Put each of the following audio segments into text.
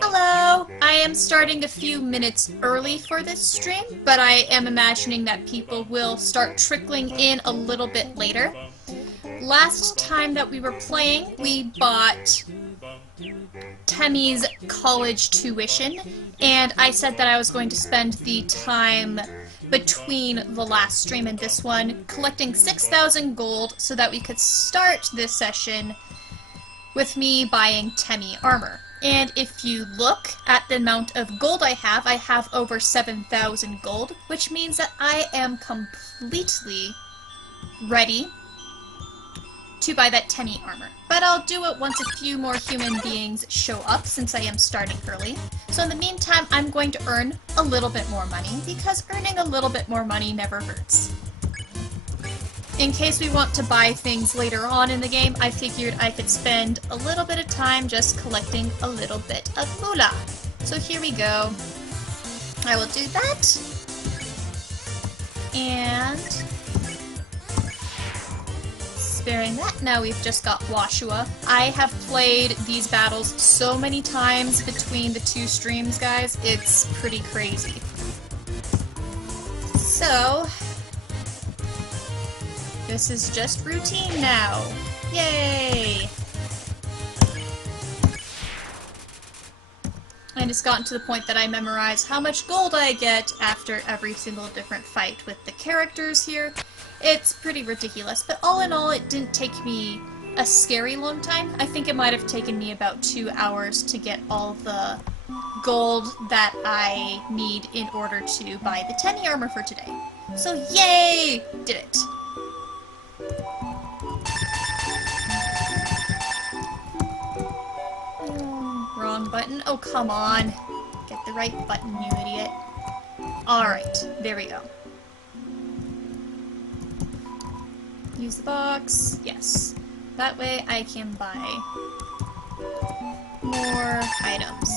Hello! I am starting a few minutes early for this stream, but I am imagining that people will start trickling in a little bit later. Last time that we were playing, we bought Temmie's college tuition, and I said that I was going to spend the time between the last stream and this one collecting 6,000 gold so that we could start this session with me buying Temmie armor. And if you look at the amount of gold I have over 7,000 gold, which means that I am completely ready to buy that Temmie armor. But I'll do it once a few more human beings show up, since I am starting early. So in the meantime, I'm going to earn a little bit more money, because earning a little bit more money never hurts. In case we want to buy things later on in the game, I figured I could spend a little bit of time just collecting a little bit of moolah. So here we go. I will do that. And sparing that, now we've just got Woshua. I have played these battles so many times between the two streams, guys. It's pretty crazy. So this is just routine now. Yay! And it's gotten to the point that I memorize how much gold I get after every single different fight with the characters here. It's pretty ridiculous, but all in all, it didn't take me a scary long time. I think it might have taken me about 2 hours to get all the gold that I need in order to buy the Temmie armor for today. So yay! Did it. Wrong button. Oh, come on. Get the right button, you idiot. Alright, there we go. Use the box. Yes. That way I can buy more items.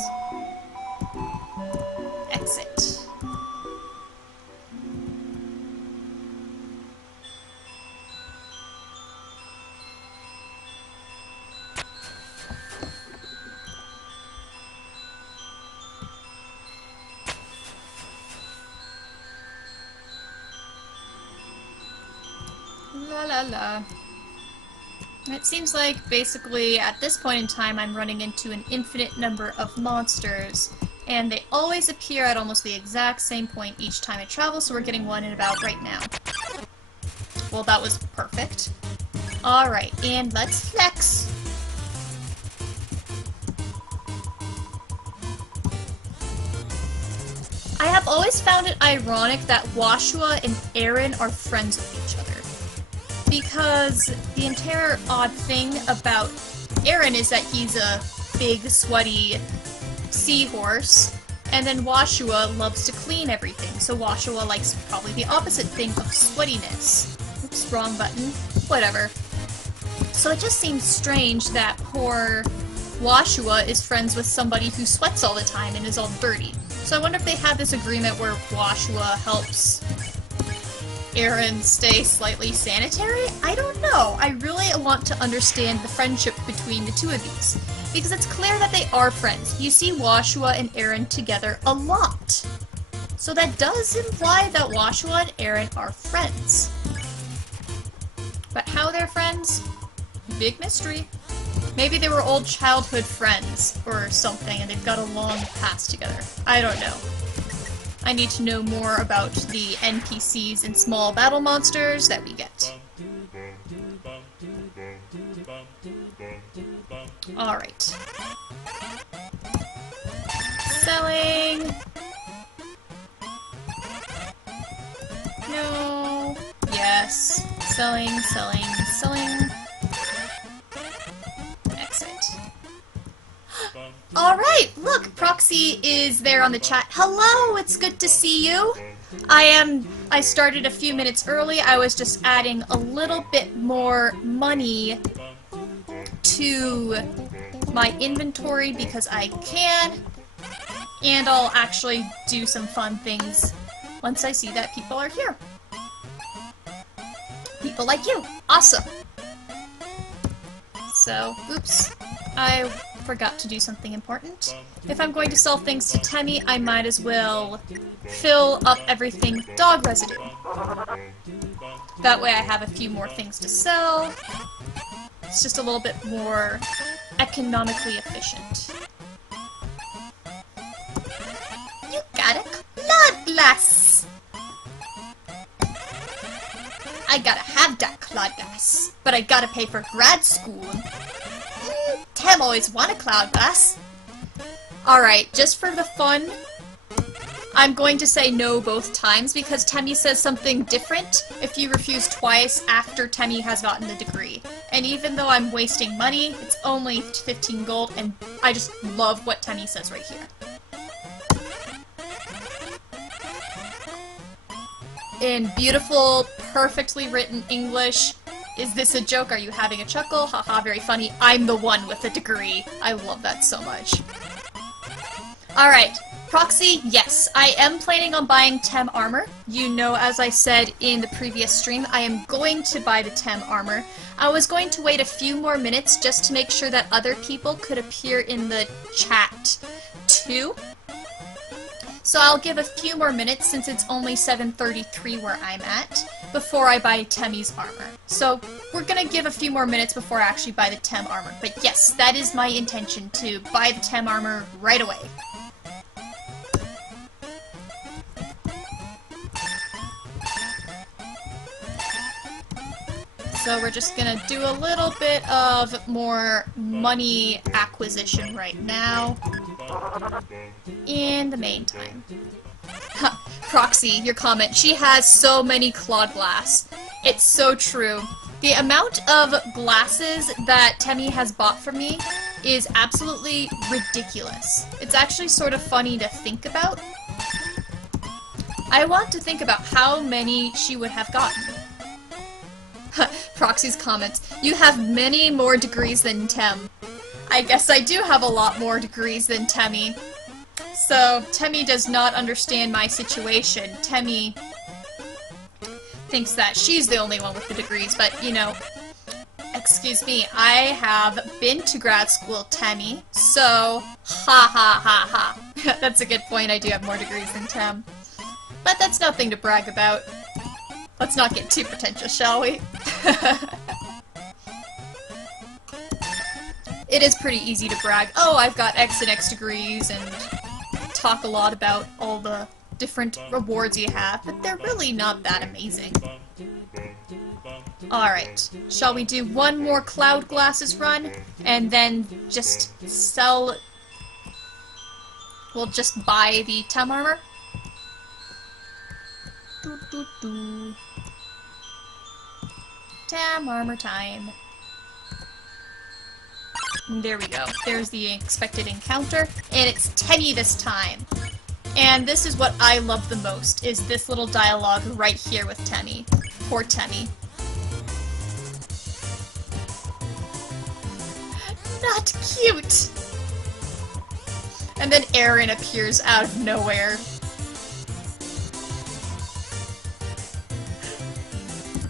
Exit. La la la. It seems like basically at this point in time I'm running into an infinite number of monsters, and they always appear at almost the exact same point each time I travel, so we're getting one in about right now. Well, that was perfect. Alright, and let's flex! I have always found it ironic that Woshua and Aaron are friends with each other. Because the entire odd thing about Aaron is that he's a big, sweaty seahorse, and then Woshua loves to clean everything, so Woshua likes probably the opposite thing of sweatiness. Oops, wrong button. Whatever. So it just seems strange that poor Woshua is friends with somebody who sweats all the time and is all dirty. So I wonder if they have this agreement where Woshua helps Aaron stay slightly sanitary? I don't know. I really want to understand the friendship between the two of these, because it's clear that they are friends. You see Woshua and Aaron together a lot. So that does imply that Woshua and Aaron are friends. But how they're friends? Big mystery. Maybe they were old childhood friends or something and they've got a long past together. I don't know. I need to know more about the NPCs and small battle monsters that we get. Alright. Selling! No! Yes. Selling, selling, selling. Exit. Alright, look, Proxy is there on the chat. Hello, it's good to see you. I started a few minutes early. I was just adding a little bit more money to my inventory because I can. And I'll actually do some fun things once I see that people are here. People like you. Awesome. So, oops. I forgot to do something important. If I'm going to sell things to Temmie, I might as well fill up everything with dog residue. That way I have a few more things to sell. It's just a little bit more economically efficient. You got a cloud glass! I gotta have that cloud glass, but I gotta pay for grad school. Tem always want a cloud glass. Alright, just for the fun, I'm going to say no both times because Temmie says something different if you refuse twice after Temmie has gotten the degree. And even though I'm wasting money, it's only 15 gold, and I just love what Temmie says right here. In beautiful, perfectly written English. Is this a joke? Are you having a chuckle? Haha, very funny. I'm the one with a degree. I love that so much. Alright, Proxy, yes, I am planning on buying Tem armor. You know, as I said in the previous stream, I am going to buy the Tem armor. I was going to wait a few more minutes just to make sure that other people could appear in the chat too. So I'll give a few more minutes since it's only 7:33 where I'm at before I buy Temmie's armor. So we're gonna give a few more minutes before I actually buy the Tem armor. But yes, that is my intention, to buy the Tem armor right away. So we're just gonna do a little bit of more money acquisition right now. In the meantime. Proxy, your comment. She has so many clawed glass. It's so true. The amount of glasses that Temmie has bought for me is absolutely ridiculous. It's actually sort of funny to think about. I want to think about how many she would have gotten. Proxy's comments. You have many more degrees than Tem. I guess I do have a lot more degrees than Temmie. So, Temmie does not understand my situation. Temmie thinks that she's the only one with the degrees, but, you know, excuse me, I have been to grad school, Temmie, so ha ha ha ha. That's a good point, I do have more degrees than Tem. But that's nothing to brag about. Let's not get too pretentious, shall we? It is pretty easy to brag, oh, I've got X and X degrees, and talk a lot about all the different rewards you have, but they're really not that amazing. Alright, shall we do one more cloud glasses run, and then just sell... We'll just buy the Tem armor? Tem armor time. There we go. There's the expected encounter, and it's Temmie this time. And this is what I love the most, is this little dialogue right here with Temmie. Poor Temmie. Not cute! And then Aaron appears out of nowhere.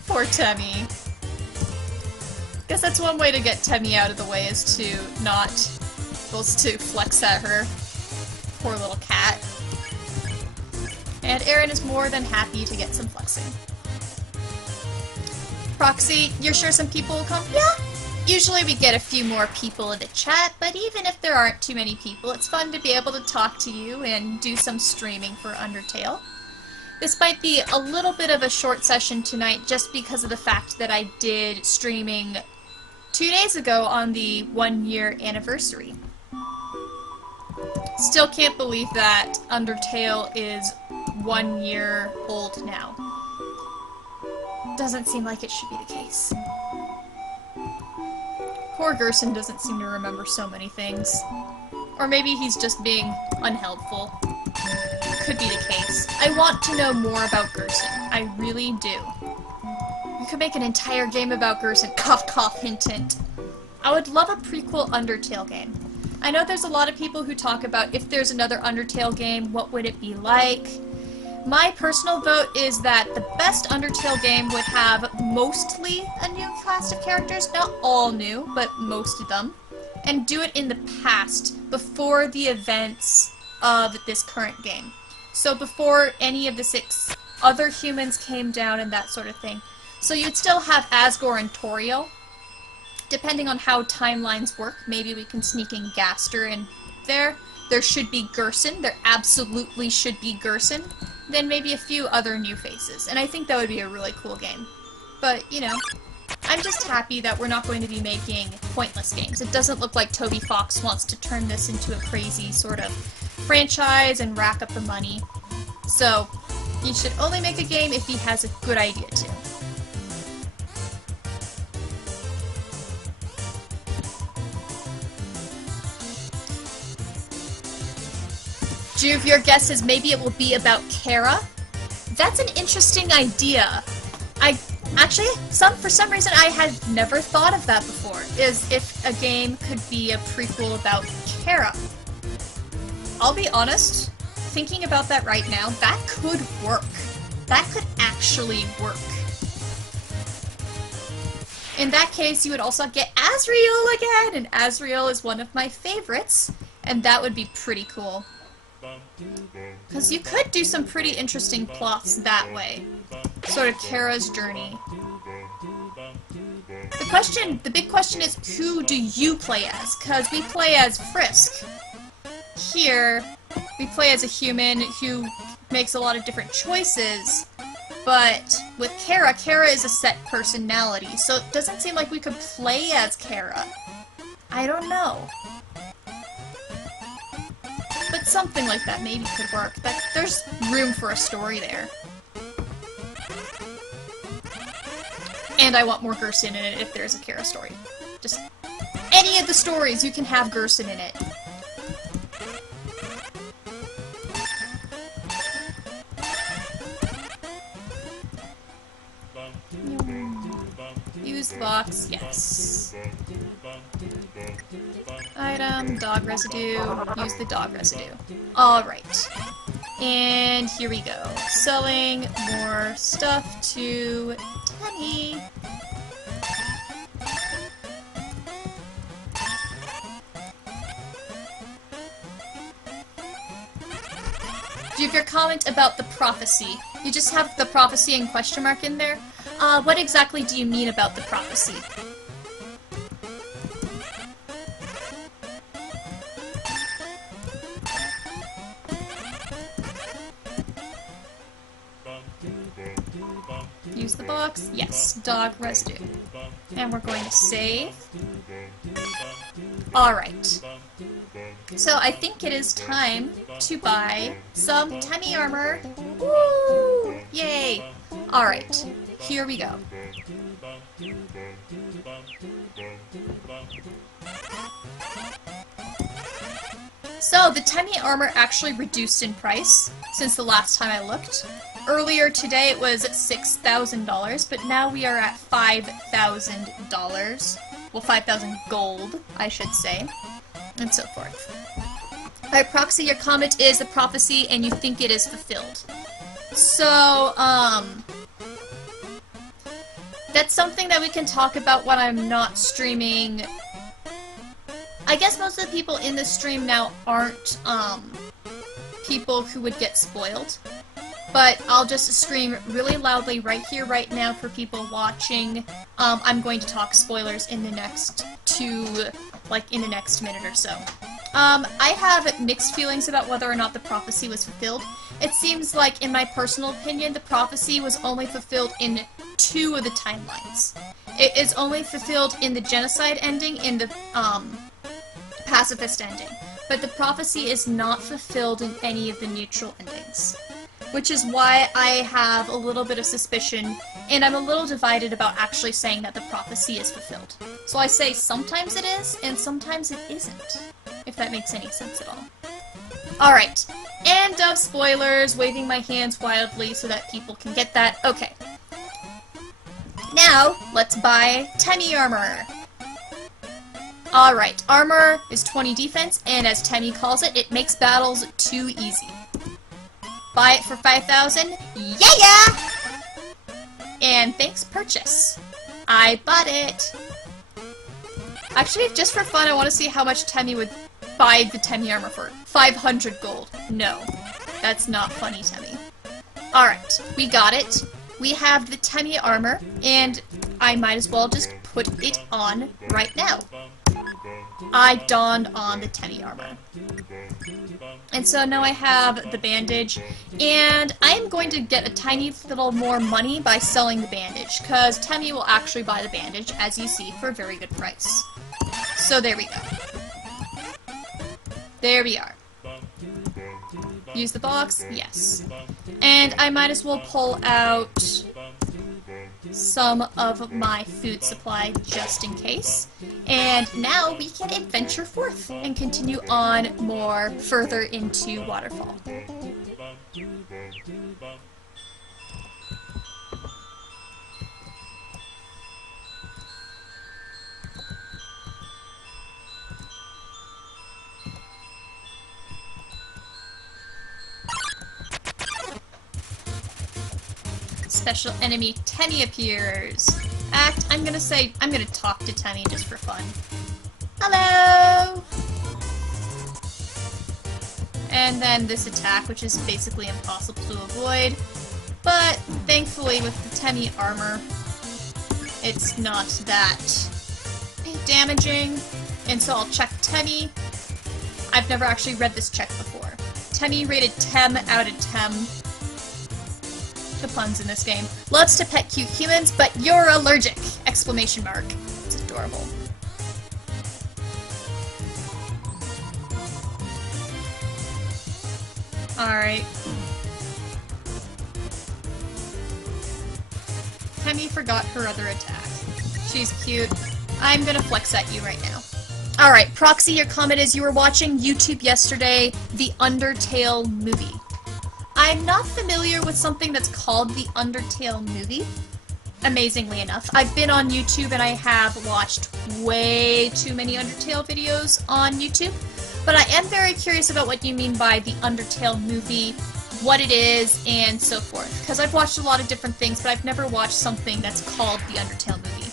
Poor Temmie. Guess that's one way to get Temmie out of the way, is to not supposed to flex at her. Poor little cat. And Aaron is more than happy to get some flexing. Proxy, you're sure some people will come? Yeah! Usually we get a few more people in the chat, but even if there aren't too many people, it's fun to be able to talk to you and do some streaming for Undertale. This might be a little bit of a short session tonight just because of the fact that I did streaming 2 days ago on the 1-year anniversary. Still can't believe that Undertale is 1 year old now. Doesn't seem like it should be the case. Poor Gerson doesn't seem to remember so many things. Or maybe he's just being unhelpful. Could be the case. I want to know more about Gerson. I really do. We could make an entire game about Gerson. Cough cough, hint hint. I would love a prequel Undertale game. I know there's a lot of people who talk about if there's another Undertale game, what would it be like? My personal vote is that the best Undertale game would have mostly a new cast of characters, not all new, but most of them, and do it in the past, before the events of this current game. So before any of the 6 other humans came down and that sort of thing. So you'd still have Asgore and Toriel. Depending on how timelines work, maybe we can sneak in Gaster in there. There should be Gerson. There absolutely should be Gerson. Then maybe a few other new faces. And I think that would be a really cool game. But, you know, I'm just happy that we're not going to be making pointless games. It doesn't look like Toby Fox wants to turn this into a crazy sort of franchise and rack up the money. So, he should only make a game if he has a good idea to. Juve, your guess is maybe it will be about Kara? That's an interesting idea. For some reason, I had never thought of that before, is if a game could be a prequel about Kara. I'll be honest, thinking about that right now, that could work. That could actually work. In that case, you would also get Asriel again, and Asriel is one of my favorites, and that would be pretty cool. Because you could do some pretty interesting plots that way. Sort of Kara's journey. The big question is, who do you play as? Because we play as Frisk. Here, we play as a human who makes a lot of different choices, but with Kara, Kara is a set personality, so it doesn't seem like we could play as Kara. I don't know. But something like that maybe could work. There's room for a story there. And I want more Gerson in it if there's a Kara story. Just any of the stories, you can have Gerson in it. Use the box, yes. Item, dog residue, use the dog residue. Alright. And here we go. Selling more stuff to Tenny. Do you have your comment about the prophecy? You just have the prophecy and question mark in there? What exactly do you mean about the prophecy? Use the box. Yes, dog residue. And we're going to save. Alright. So I think it is time to buy some Tenny armor. Woo! Yay! Alright, here we go. So the Tenny armor actually reduced in price since the last time I looked. Earlier today it was $6,000, but now we are at $5,000. Well, 5,000 gold, I should say, and so forth. Alright, Proxy, your comment is the prophecy and you think it is fulfilled. So, that's something that we can talk about when I'm not streaming. I guess most of the people in this stream now aren't, people who would get spoiled. But I'll just scream really loudly right here, right now for people watching. I'm going to talk spoilers in the next in the next minute or so. I have mixed feelings about whether or not the prophecy was fulfilled. It seems like, in my personal opinion, the prophecy was only fulfilled in 2 of the timelines. It is only fulfilled in the genocide ending, in the pacifist ending. But the prophecy is not fulfilled in any of the neutral endings. Which is why I have a little bit of suspicion, and I'm a little divided about actually saying that the prophecy is fulfilled. So I say sometimes it is, and sometimes it isn't, if that makes any sense at all. Alright, end of spoilers, waving my hands wildly so that people can get that. Okay. Now, let's buy Tenny armor. Alright, armor is 20 defense, and as Tenny calls it, it makes battles too easy. Buy it for 5,000? Yeah! And thanks, purchase. I bought it. Actually, just for fun, I want to see how much Temmie would buy the Temmie armor for. 500 gold. No. That's not funny, Temmie. Alright, we got it. We have the Temmie armor, and I might as well just put it on right now. I donned on the Temmie armor. And so now I have the bandage, and I am going to get a tiny little more money by selling the bandage, because Temmie will actually buy the bandage, as you see, for a very good price. So there we go. There we are. Use the box? Yes. And I might as well pull out some of my food supply just in case. And now we can adventure forth and continue on more further into Waterfall. Special enemy Temmie appears. I'm gonna talk to Temmie just for fun. Hello! And then this attack, which is basically impossible to avoid. But thankfully with the Temmie armor, it's not that damaging. And so I'll check Temmie. I've never actually read this check before. Temmie rated 10 out of 10. The puns in this game. Loves to pet cute humans, but you're allergic! Exclamation mark. It's adorable. Alright. Temmie forgot her other attack. She's cute. I'm gonna flex at you right now. Alright, Proxy, your comment is you were watching YouTube yesterday, the Undertale movie. I'm not familiar with something that's called the Undertale movie, amazingly enough. I've been on YouTube and I have watched way too many Undertale videos on YouTube, but I am very curious about what you mean by the Undertale movie, what it is, and so forth. Because I've watched a lot of different things, but I've never watched something that's called the Undertale movie.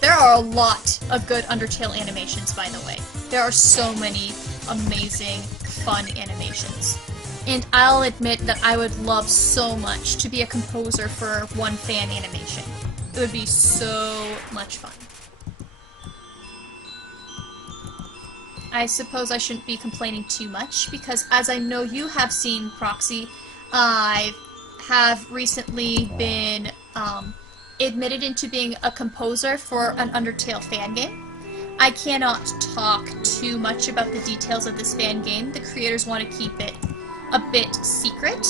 There are a lot of good Undertale animations, by the way. There are so many amazing, fun animations. And I'll admit that I would love so much to be a composer for one fan animation. It would be so much fun. I suppose I shouldn't be complaining too much, because as I know you have seen, Proxy, I have recently been admitted into being a composer for an Undertale fan game. I cannot talk too much about the details of this fan game. The creators want to keep it a bit secret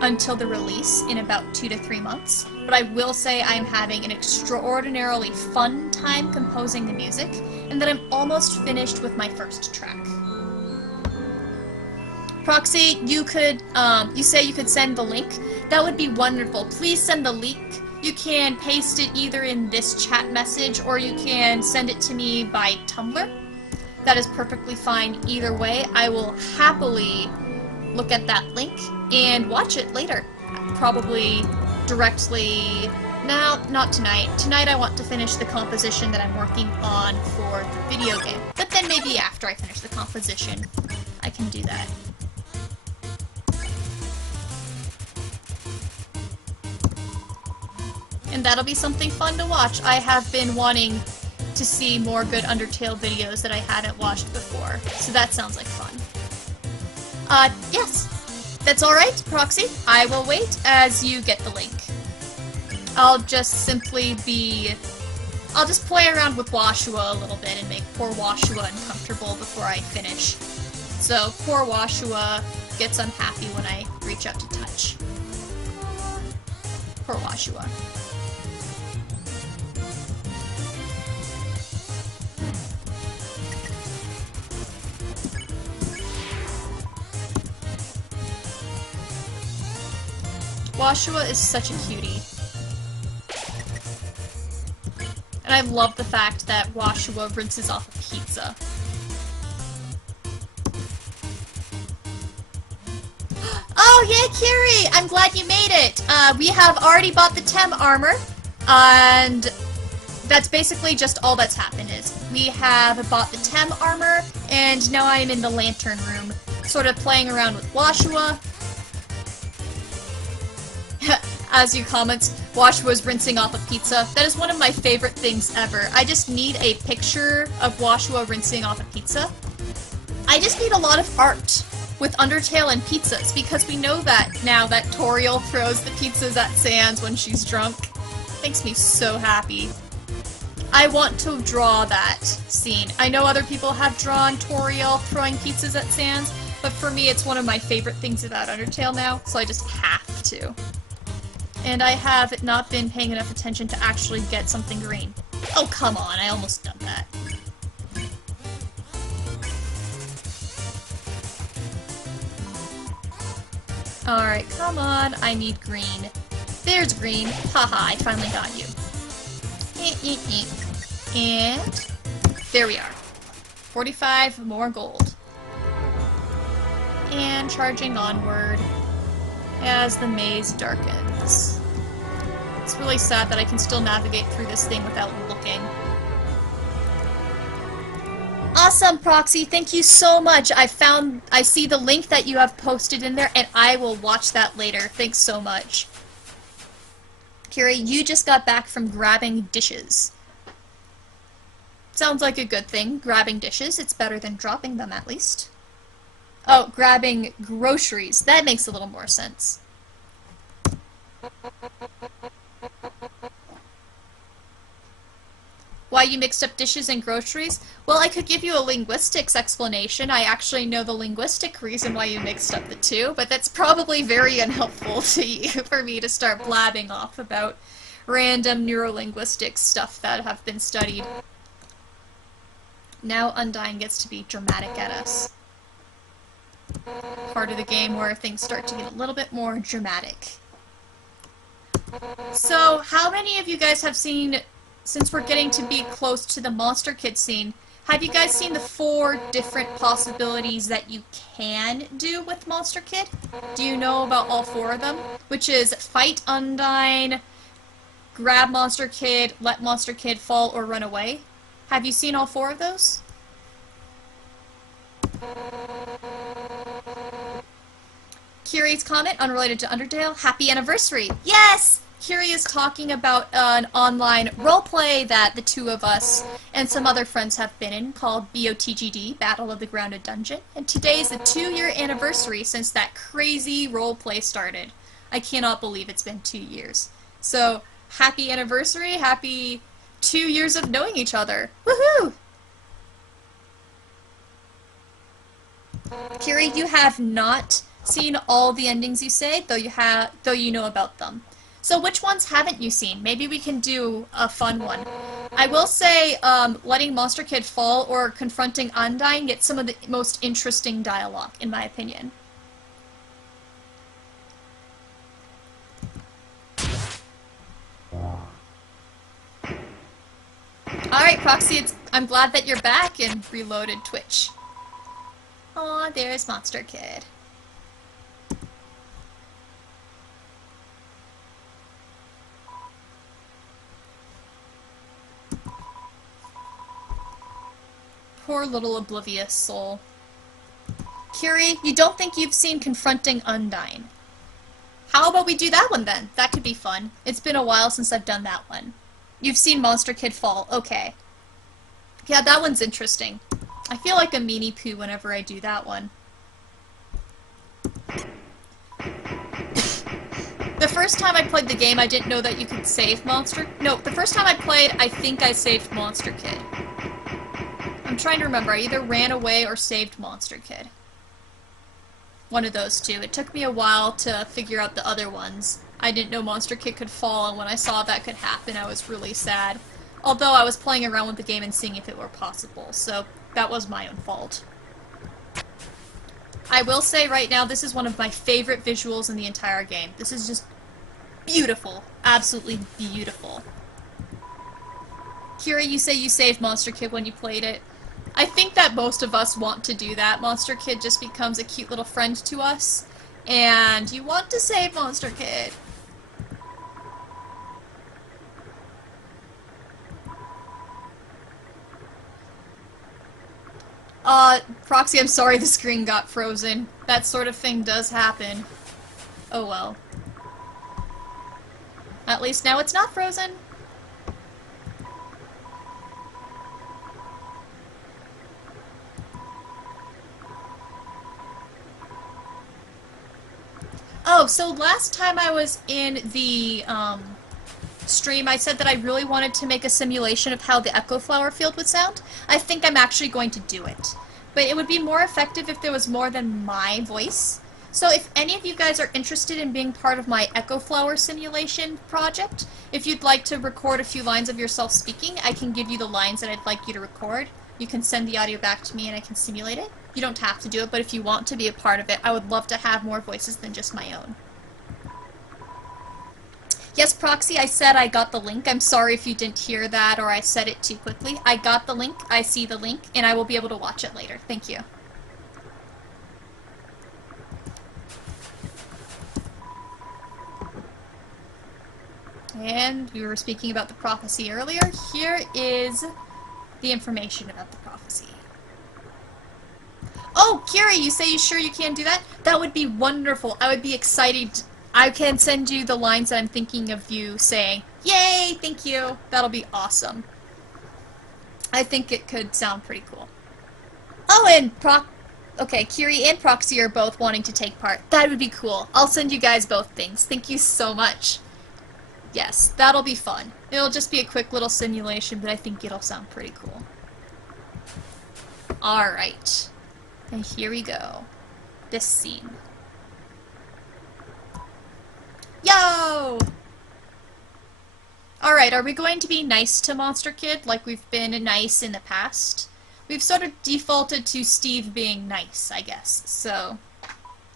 until the release in about 2 to 3 months, but I will say I am having an extraordinarily fun time composing the music, and that I'm almost finished with my first track. Proxy, you could, you say you could send the link? That would be wonderful. Please send the link. You can paste it either in this chat message, or you can send it to me by Tumblr. That is perfectly fine either way. I will happily look at that link and watch it later. Probably directly... No, not tonight. Tonight I want to finish the composition that I'm working on for the video game. But then maybe after I finish the composition, I can do that. And that'll be something fun to watch. I have been wanting to see more good Undertale videos that I hadn't watched before, so that sounds like fun. Yes. That's alright, Proxy. I will wait as you get the link. I'll just I'll just play around with Washua a little bit and make poor Washua uncomfortable before I finish. So, poor Washua gets unhappy when I reach out to touch. Poor Washua. Washua is such a cutie. And I love the fact that Washua rinses off a pizza. Oh yeah, Kiri! I'm glad you made it! We have already bought the Tem armor, and that's basically just all that's happened is we have bought the Tem armor, and now I'm in the lantern room, sort of playing around with Washua. As you comment, Washua's rinsing off a pizza. That is one of my favorite things ever. I just need a picture of Washua rinsing off a pizza. I just need a lot of art with Undertale and pizzas, because we know that now that Toriel throws the pizzas at Sans when she's drunk. Makes me so happy. I want to draw that scene. I know other people have drawn Toriel throwing pizzas at Sans, but for me it's one of my favorite things about Undertale now, so I just have to. And I have not been paying enough attention to actually get something green. Oh, come on, I almost done that. Alright, come on, I need green. There's green. Haha, I finally got you. And there we are. 45 more gold. And charging onward as the maze darkens. It's really sad that I can still navigate through this thing without looking. Awesome, Proxy! Thank you so much! I see the link that you have posted in there, and I will watch that later. Thanks so much. Kiri, you just got back from grabbing dishes. Sounds like a good thing, grabbing dishes. It's better than dropping them, at least. Oh, grabbing groceries. That makes a little more sense. Why you mixed up dishes and groceries? Well, I could give you a linguistics explanation. I actually know the linguistic reason why you mixed up the two, but that's probably very unhelpful to you for me to start blabbing off about random neurolinguistic stuff that have been studied. Now Undyne gets to be dramatic at us. Part of the game where things start to get a little bit more dramatic. So, how many of you guys have seen, since we're getting to be close to the Monster Kid scene, have you guys seen the 4 different possibilities that you can do with Monster Kid? Do you know about all 4 of them? Which is fight Undyne, grab Monster Kid, let Monster Kid fall, or run away? Have you seen all 4 of those? Kiri's comment, unrelated to Undertale, happy anniversary! Yes! Kiri is talking about an online roleplay that the 2 of us and some other friends have been in called BOTGD, Battle of the Grounded Dungeon, and today is the 2-year anniversary since that crazy roleplay started. I cannot believe it's been 2 years. So, happy anniversary, happy 2 years of knowing each other. Woohoo! Kiri, you have not seen all the endings you say, though you know about them. So which ones haven't you seen? Maybe we can do a fun one. I will say, letting Monster Kid fall or confronting Undyne gets some of the most interesting dialogue, in my opinion. Alright, Proxy, I'm glad that you're back and reloaded Twitch. Aw, there's Monster Kid. Poor little oblivious soul. Kiri, you don't think you've seen Confronting Undyne. How about we do that one then? That could be fun. It's been a while since I've done that one. You've seen Monster Kid fall. Okay. Yeah, that one's interesting. I feel like a meanie poo whenever I do that one. The first time I played the game, I didn't know that you could save Monster... No, the first time I played, I think I saved Monster Kid. I'm trying to remember. I either ran away or saved Monster Kid. One of those two. It took me a while to figure out the other ones. I didn't know Monster Kid could fall, and when I saw that could happen, I was really sad. Although I was playing around with the game and seeing if it were possible, so that was my own fault. I will say right now, this is one of my favorite visuals in the entire game. This is just beautiful. Absolutely beautiful. Kira, you say you saved Monster Kid when you played it. I think that most of us want to do that. Monster Kid just becomes a cute little friend to us. And you want to save Monster Kid. Proxy, I'm sorry the screen got frozen. That sort of thing does happen. Oh well. At least now it's not frozen. Oh, so last time I was in the, stream, I said that I really wanted to make a simulation of how the Echo Flower field would sound. I think I'm actually going to do it. But it would be more effective if there was more than my voice. So if any of you guys are interested in being part of my Echo Flower simulation project, if you'd like to record a few lines of yourself speaking, I can give you the lines that I'd like you to record. You can send the audio back to me and I can simulate it. You don't have to do it, but if you want to be a part of it, I would love to have more voices than just my own. Yes, Proxy, I said I got the link. I'm sorry if you didn't hear that or I said it too quickly. I got the link, I see the link, and I will be able to watch it later. Thank you. And we were speaking about the prophecy earlier. Here is the information about the prophecy. Oh, Kiri, you say you sure you can do that? That would be wonderful. I would be excited. I can send you the lines that I'm thinking of you saying. Yay, thank you. That'll be awesome. I think it could sound pretty cool. Oh, and okay, Kiri and Proxy are both wanting to take part. That would be cool. I'll send you guys both things. Thank you so much. Yes, that'll be fun. It'll just be a quick little simulation, but I think it'll sound pretty cool. Alright. And here we go. This scene. Yo! Alright, are we going to be nice to Monster Kid like we've been nice in the past? We've sort of defaulted to Steve being nice, I guess. So,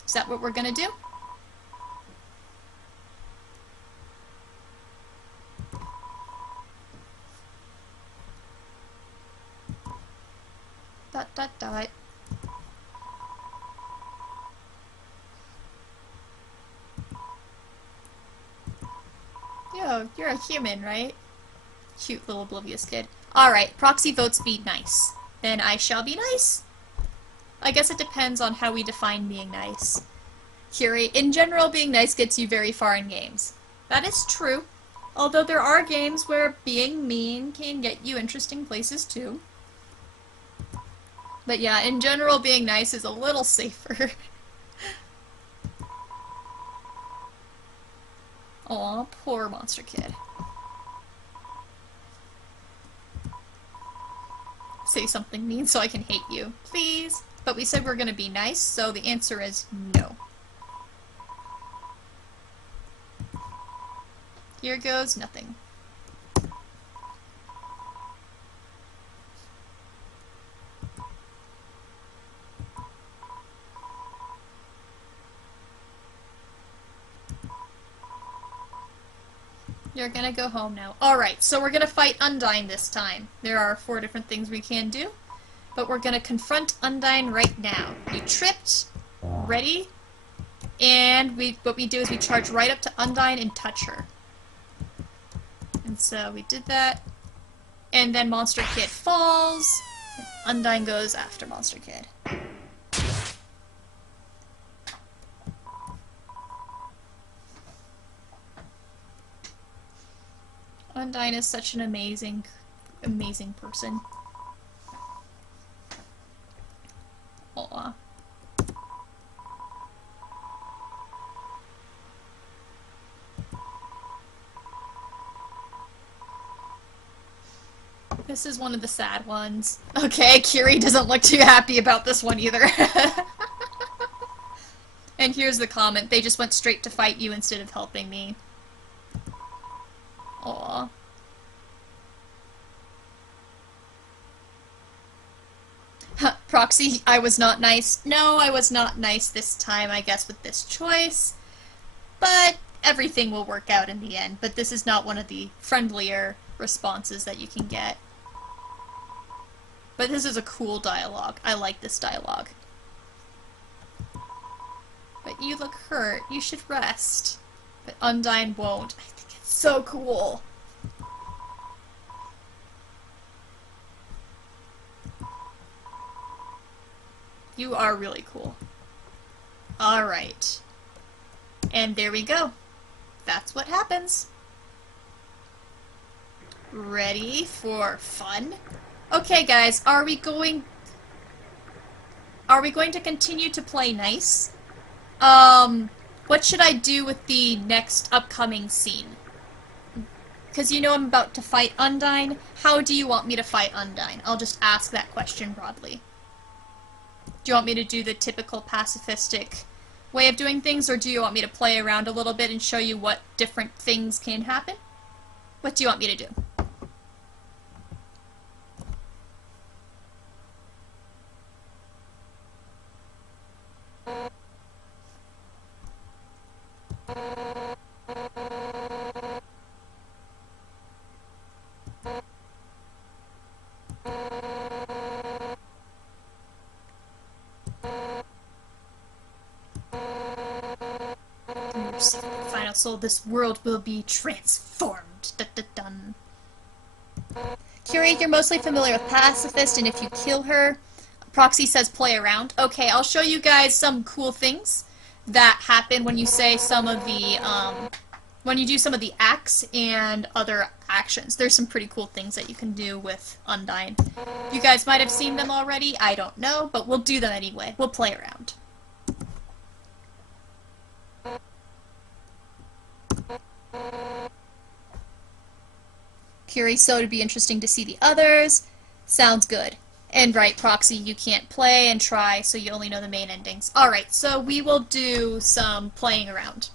is that what we're gonna do? Dot dot dot. Yo, you're a human, right? Cute little oblivious kid. Alright, Proxy votes be nice. Then I shall be nice. I guess it depends on how we define being nice. Curie, in general, being nice gets you very far in games. That is true. Although there are games where being mean can get you interesting places too. But yeah, in general, being nice is a little safer. Aw, poor Monster Kid. Say something mean so I can hate you, please. But we said we're gonna be nice, so the answer is no. Here goes nothing. You're gonna go home now. Alright, so we're gonna fight Undyne this time. There are 4 different things we can do, but we're gonna confront Undyne right now. You tripped, ready, and what we do is we charge right up to Undyne and touch her. And so we did that, and then Monster Kid falls, and Undyne goes after Monster Kid. Undyne is such an amazing, amazing person. Aw. This is one of the sad ones. Okay, Kiri doesn't look too happy about this one either. And here's the comment. They just went straight to fight you instead of helping me. Aw. Proxy, I was not nice. No, I was not nice this time, I guess, with this choice. But everything will work out in the end. But this is not one of the friendlier responses that you can get. But this is a cool dialogue. I like this dialogue. But You look hurt. You should rest. But Undyne won't. I think it's so cool. You are really cool. Alright. And there we go. That's what happens. Ready for fun? Okay, guys, are we going to continue to play nice? What should I do with the next upcoming scene? Because you know I'm about to fight Undyne. How do you want me to fight Undyne? I'll just ask that question broadly. Do you want me to do the typical pacifistic way of doing things, or do you want me to play around a little bit and show you what different things can happen? What do you want me to do? Final soul, this world will be transformed. Dun, dun, dun. Curie, you're mostly familiar with Pacifist, and if you kill her, Proxy says play around. Okay, I'll show you guys some cool things that happen when you say some of the, when you do some of the acts and other actions. There's some pretty cool things that you can do with Undyne. You guys might have seen them already, I don't know, but we'll do them anyway. We'll play around. Curie, so it'd be interesting to see the others. Sounds good. And right, Proxy, you can't play and try, so you only know the main endings. Alright, so we will do some playing around.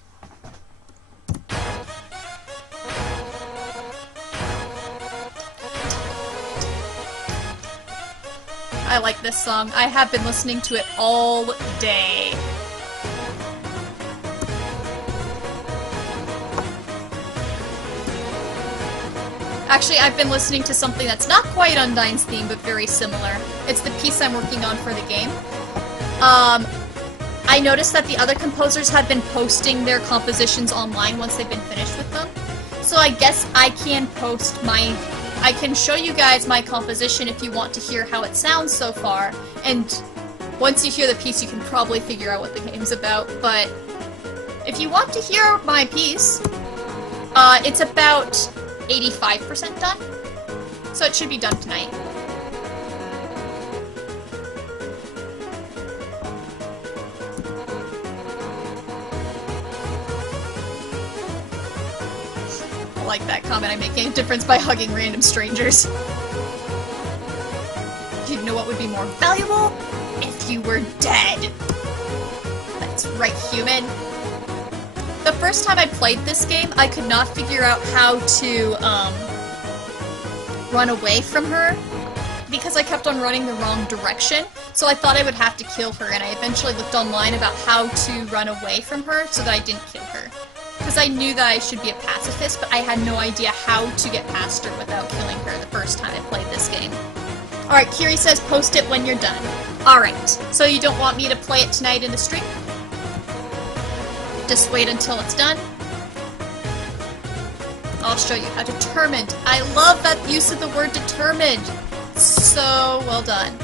I like this song. I have been listening to it all day. Actually, I've been listening to something that's not quite Undyne's theme, but very similar. It's the piece I'm working on for the game. I noticed that the other composers have been posting their compositions online once they've been finished with them. So I guess I can post my... I can show you guys my composition if you want to hear how it sounds so far. And once you hear the piece, you can probably figure out what the game's about. But if you want to hear my piece, it's about 85% done, so it should be done tonight. I like that comment, I'm making a difference by hugging random strangers. You know what would be more valuable? If you were dead. That's right, human. The first time I played this game, I could not figure out how to, run away from her, because I kept on running the wrong direction, so I thought I would have to kill her, and I eventually looked online about how to run away from her so that I didn't kill her. Because I knew that I should be a pacifist, but I had no idea how to get past her without killing her the first time I played this game. Alright, Kiri says post it when you're done. Alright, so you don't want me to play it tonight in the stream? Just wait until it's done. I'll show you how determined. I love that use of the word determined. So well done.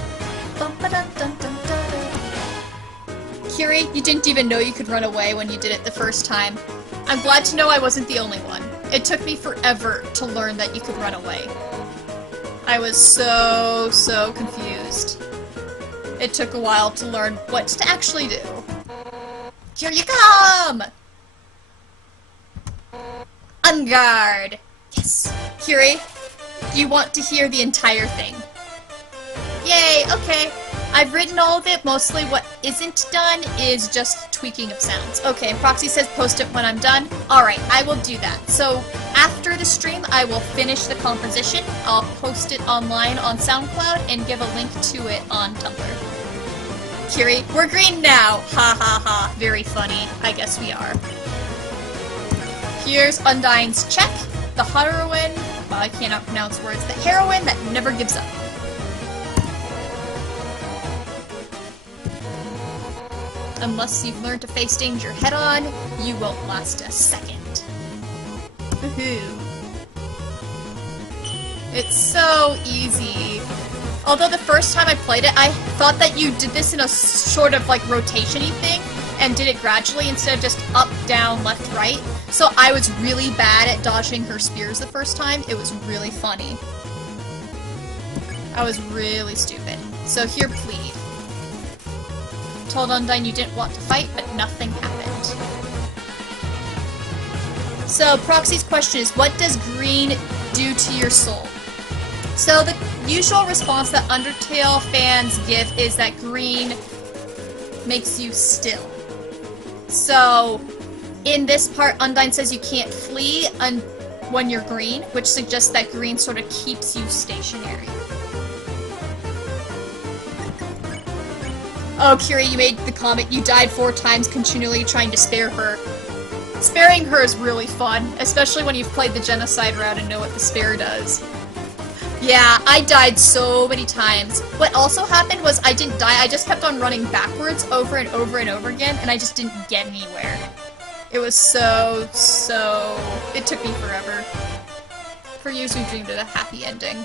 Kiri, you didn't even know you could run away when you did it the first time. I'm glad to know I wasn't the only one. It took me forever to learn that you could run away. I was so confused. It took a while to learn what to actually do. Here you come! On guard! Yes! Curie, you want to hear the entire thing. Yay, okay. I've written all of it. Mostly what isn't done is just tweaking of sounds. Okay, Proxy says post it when I'm done. Alright, I will do that. So, after the stream, I will finish the composition. I'll post it online on SoundCloud and give a link to it on Tumblr. Curie, we're green now! Ha ha ha. Very funny. I guess we are. Here's Undyne's check. The heroine, well, I cannot pronounce words, the heroine that never gives up. Unless you've learned to face danger head-on, you won't last a second. Woohoo. It's so easy. Although the first time I played it, I thought that you did this in a sort of like rotation-y thing, and did it gradually instead of just up, down, left, right. So I was really bad at dodging her spears the first time. It was really funny. I was really stupid. So here, plead. Told Undyne you didn't want to fight, but nothing happened. So Proxy's question is, what does green do to your soul? So the usual response that Undertale fans give is that green makes you still. So in this part, Undyne says you can't flee when you're green, which suggests that green sort of keeps you stationary. Oh, Kiri, you made the comment, you died 4 times continually trying to spare her. Sparing her is really fun, especially when you've played the genocide route and know what the spare does. Yeah, I died so many times. What also happened was I didn't die, I just kept on running backwards over and over and over again, and I just didn't get anywhere. It was so... it took me forever. For years we dreamed of a happy ending.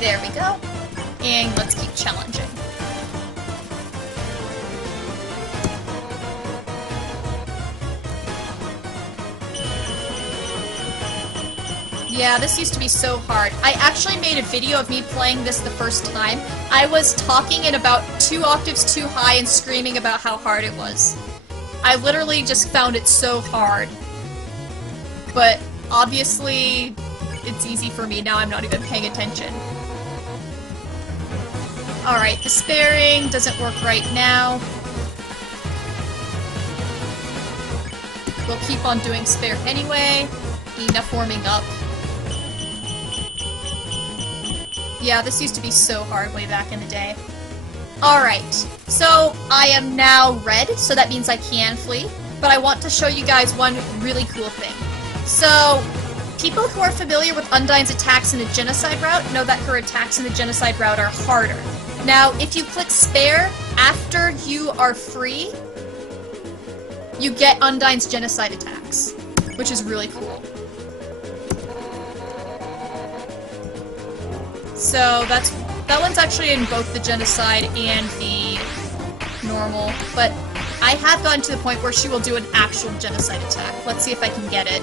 There we go. And let's keep challenging. Yeah, this used to be so hard. I actually made a video of me playing this the first time. I was talking in about 2 octaves too high and screaming about how hard it was. I literally just found it so hard. But obviously, it's easy for me now, I'm not even paying attention. Alright, the sparing doesn't work right now. We'll keep on doing spare anyway. Enough warming up. Yeah, this used to be so hard way back in the day. Alright, so I am now red, so that means I can flee. But I want to show you guys one really cool thing. So, people who are familiar with Undyne's attacks in the genocide route know that her attacks in the genocide route are harder. Now, if you click spare after you are free, you get Undyne's genocide attacks, which is really cool. So that one's actually in both the genocide and the normal, but I have gotten to the point where she will do an actual genocide attack. Let's see if I can get it.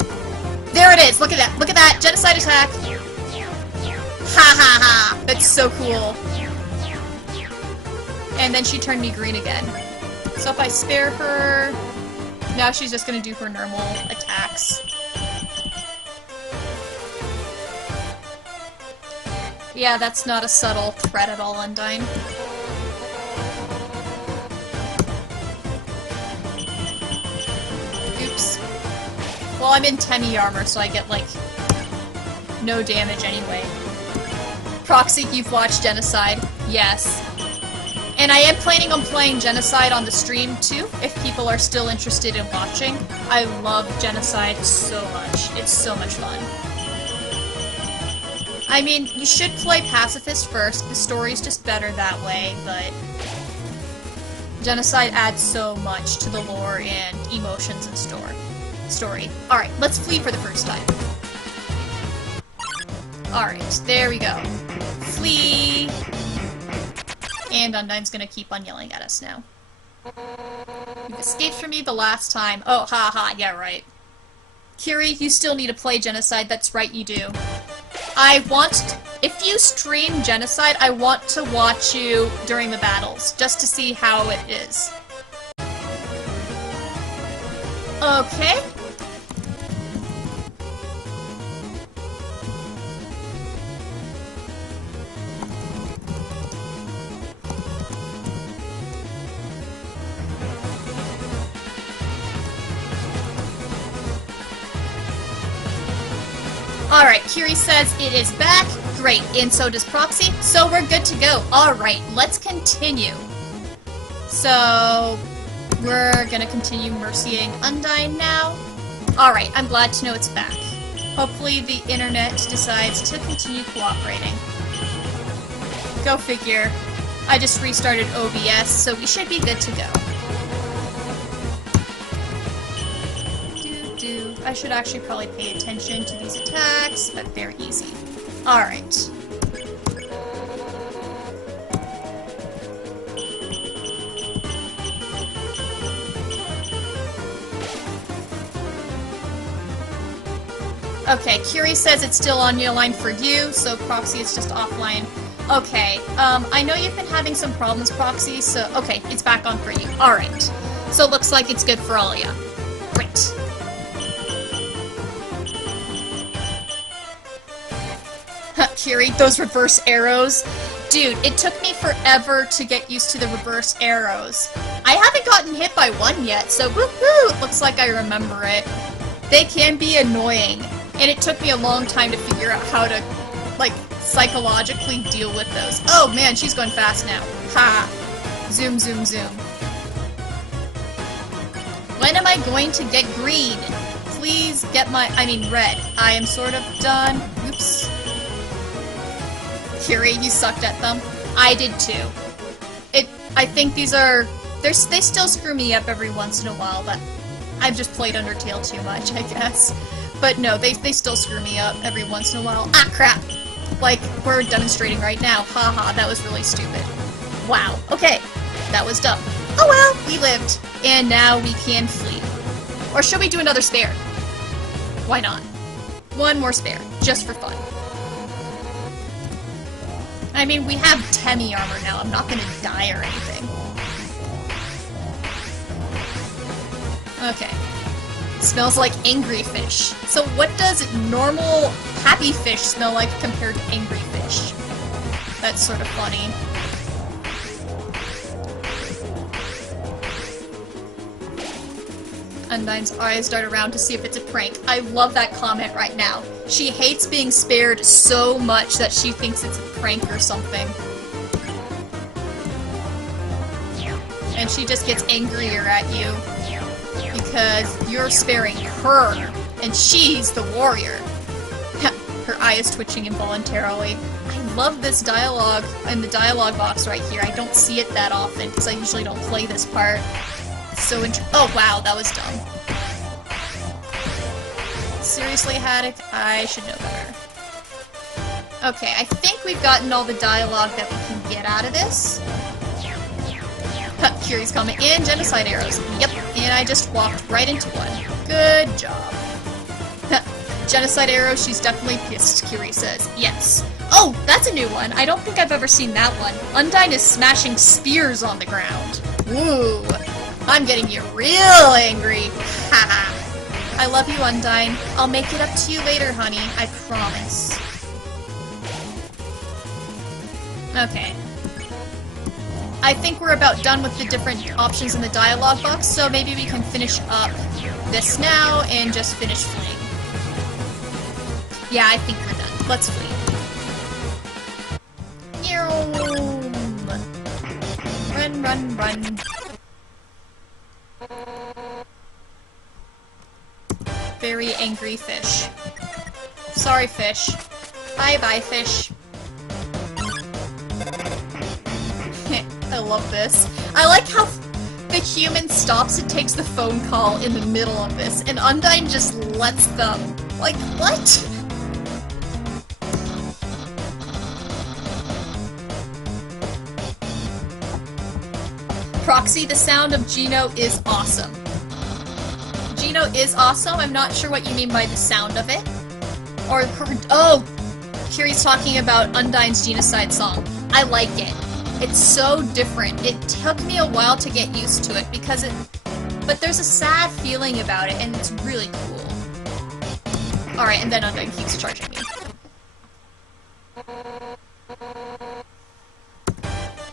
There it is! Look at that! Look at that! Genocide attack! Ha ha ha! That's so cool. And then she turned me green again. So if I spare her... Now she's just gonna do her normal attacks. Yeah, that's not a subtle threat at all, Undyne. Oops. Well, I'm in 10E armor, so I get, like, no damage anyway. Proxy, you've watched Genocide? Yes. And I am planning on playing Genocide on the stream, too, if people are still interested in watching. I love Genocide so much. It's so much fun. I mean, you should play Pacifist first. The story's just better that way, but Genocide adds so much to the lore and emotions and story. Alright, let's flee for the first time. Alright, there we go. Flee! And Undyne's gonna keep on yelling at us now. You've escaped from me the last time. Oh, ha ha, yeah, right. Kiri, you still need to play Genocide. That's right, you do. If you stream Genocide, I want to watch you during the battles, just to see how it is. Okay. Alright, Kiri says it is back. Great, and so does Proxy. So we're good to go. Alright, let's continue. So, we're gonna continue mercying Undyne now. Alright, I'm glad to know it's back. Hopefully the internet decides to continue cooperating. Go figure. I just restarted OBS, so we should be good to go. I should actually probably pay attention to these attacks, but they're easy. Alright. Okay, Curie says it's still online for you, so Proxy is just offline. Okay, I know you've been having some problems, Proxy, so... Okay, it's back on for you. Alright. So it looks like it's good for all of you. Great. Curie, those reverse arrows. Dude, it took me forever to get used to the reverse arrows. I haven't gotten hit by one yet, so woohoo! It looks like I remember it. They can be annoying, and it took me a long time to figure out how to, like, psychologically deal with those. Oh man, she's going fast now. Ha! Zoom, zoom, zoom. When am I going to get green? Please get red. I am sort of done. Oops. Curie, you sucked at them. I did too. I think these are... they still screw me up every once in a while, but I've just played Undertale too much, I guess. But no, they still screw me up every once in a while. Ah, crap! Like, we're demonstrating right now. Haha, that was really stupid. Wow. Okay, that was dumb. Oh well, we lived. And now we can flee. Or should we do another spare? Why not? One more spare, just for fun. I mean, we have Temi armor now. I'm not gonna die or anything. Okay. Smells like angry fish. So what does normal happy fish smell like compared to angry fish? That's sort of funny. Undyne's eyes dart around to see if it's a prank. I love that comment right now. She hates being spared so much that she thinks it's a prank or something. And she just gets angrier at you because you're sparing her, and she's the warrior. Her eye is twitching involuntarily. I love this dialogue in the dialogue box right here. I don't see it that often because I usually don't play this part. So oh wow, that was dumb. Seriously, Haddock? I should know better. Okay, I think we've gotten all the dialogue that we can get out of this. Curie's comment, and genocide arrows. Yep, and I just walked right into one. Good job. Genocide arrows, she's definitely pissed, Curie says. Yes. Oh, that's a new one. I don't think I've ever seen that one. Undyne is smashing spears on the ground. Woo! I'm getting you real angry. Haha. I love you, Undyne. I'll make it up to you later, honey. I promise. Okay. I think we're about done with the different options in the dialogue box, so maybe we can finish up this now and just finish fleeing. Yeah, I think we're done. Let's flee. Run, run, run. Very angry fish. Sorry, fish. Bye-bye, fish. I love this. I like how the human stops and takes the phone call in the middle of this, and Undyne just lets them. Like, what? Proxy, the sound of Gino is awesome. Gino is awesome. I'm not sure what you mean by the sound of it. Or her, oh! Curie's talking about Undyne's genocide song. I like it. It's so different. It took me a while to get used to it because but there's a sad feeling about it and it's really cool. Alright, and then Undyne keeps charging me.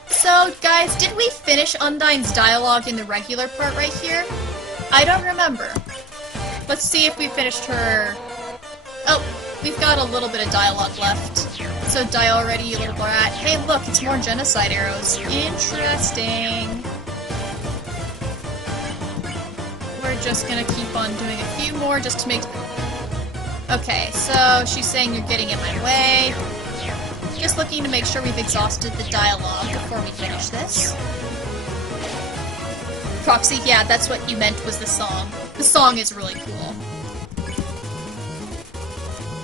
So, guys, did we finish Undyne's dialogue in the regular part right here? I don't remember. Let's see if we finished her... Oh, we've got a little bit of dialogue left. So die already, you little brat. Hey, look, it's more genocide arrows. Interesting. We're just gonna keep on doing a few more just to make... Okay, so she's saying you're getting in my way. Just looking to make sure we've exhausted the dialogue before we finish this. Proxy, yeah, that's what you meant was the song. The song is really cool.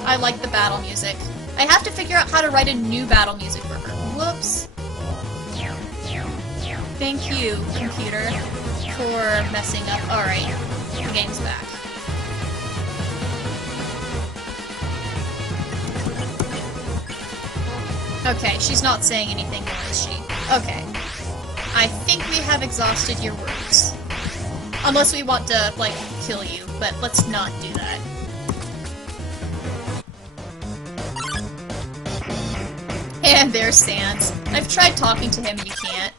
I like the battle music. I have to figure out how to write a new battle music for her. Whoops. Thank you, computer, for messing up. Alright, the game's back. Okay, she's not saying anything more, is she? Okay. I think we have exhausted your words. Unless we want to, like, kill you, but let's not do that. And there's Sans. I've tried talking to him and you can't.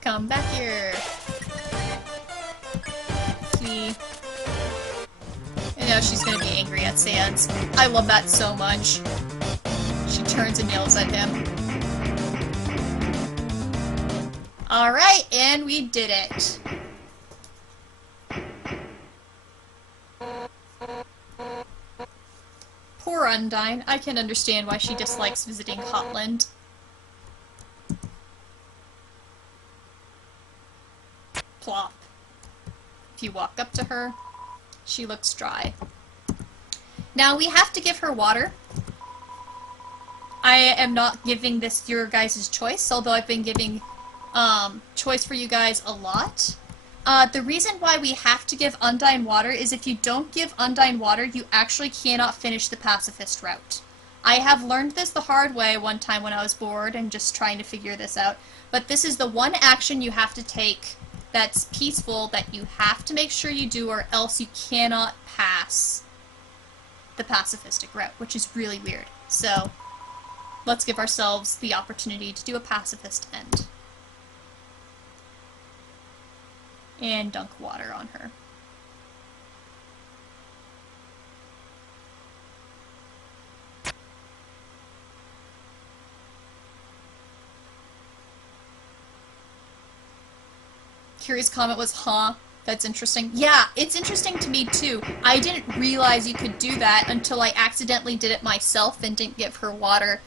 Come back here. I know she's gonna be angry at Sans. I love that so much. She turns and yells at him. Alright, and we did it. Poor Undyne. I can understand why she dislikes visiting Hotland. Plop. If you walk up to her, she looks dry. Now we have to give her water. I am not giving this your guys' choice, although I've been giving choice for you guys a lot. The reason why we have to give Undyne water is if you don't give Undyne water, you actually cannot finish the pacifist route. I have learned this the hard way one time when I was bored and just trying to figure this out, but this is the one action you have to take that's peaceful that you have to make sure you do, or else you cannot pass the pacifistic route, which is really weird. So, let's give ourselves the opportunity to do a pacifist end. And dunk water on her. Curie's comment was, huh? That's interesting. Yeah, it's interesting to me too. I didn't realize you could do that until I accidentally did it myself and didn't give her water.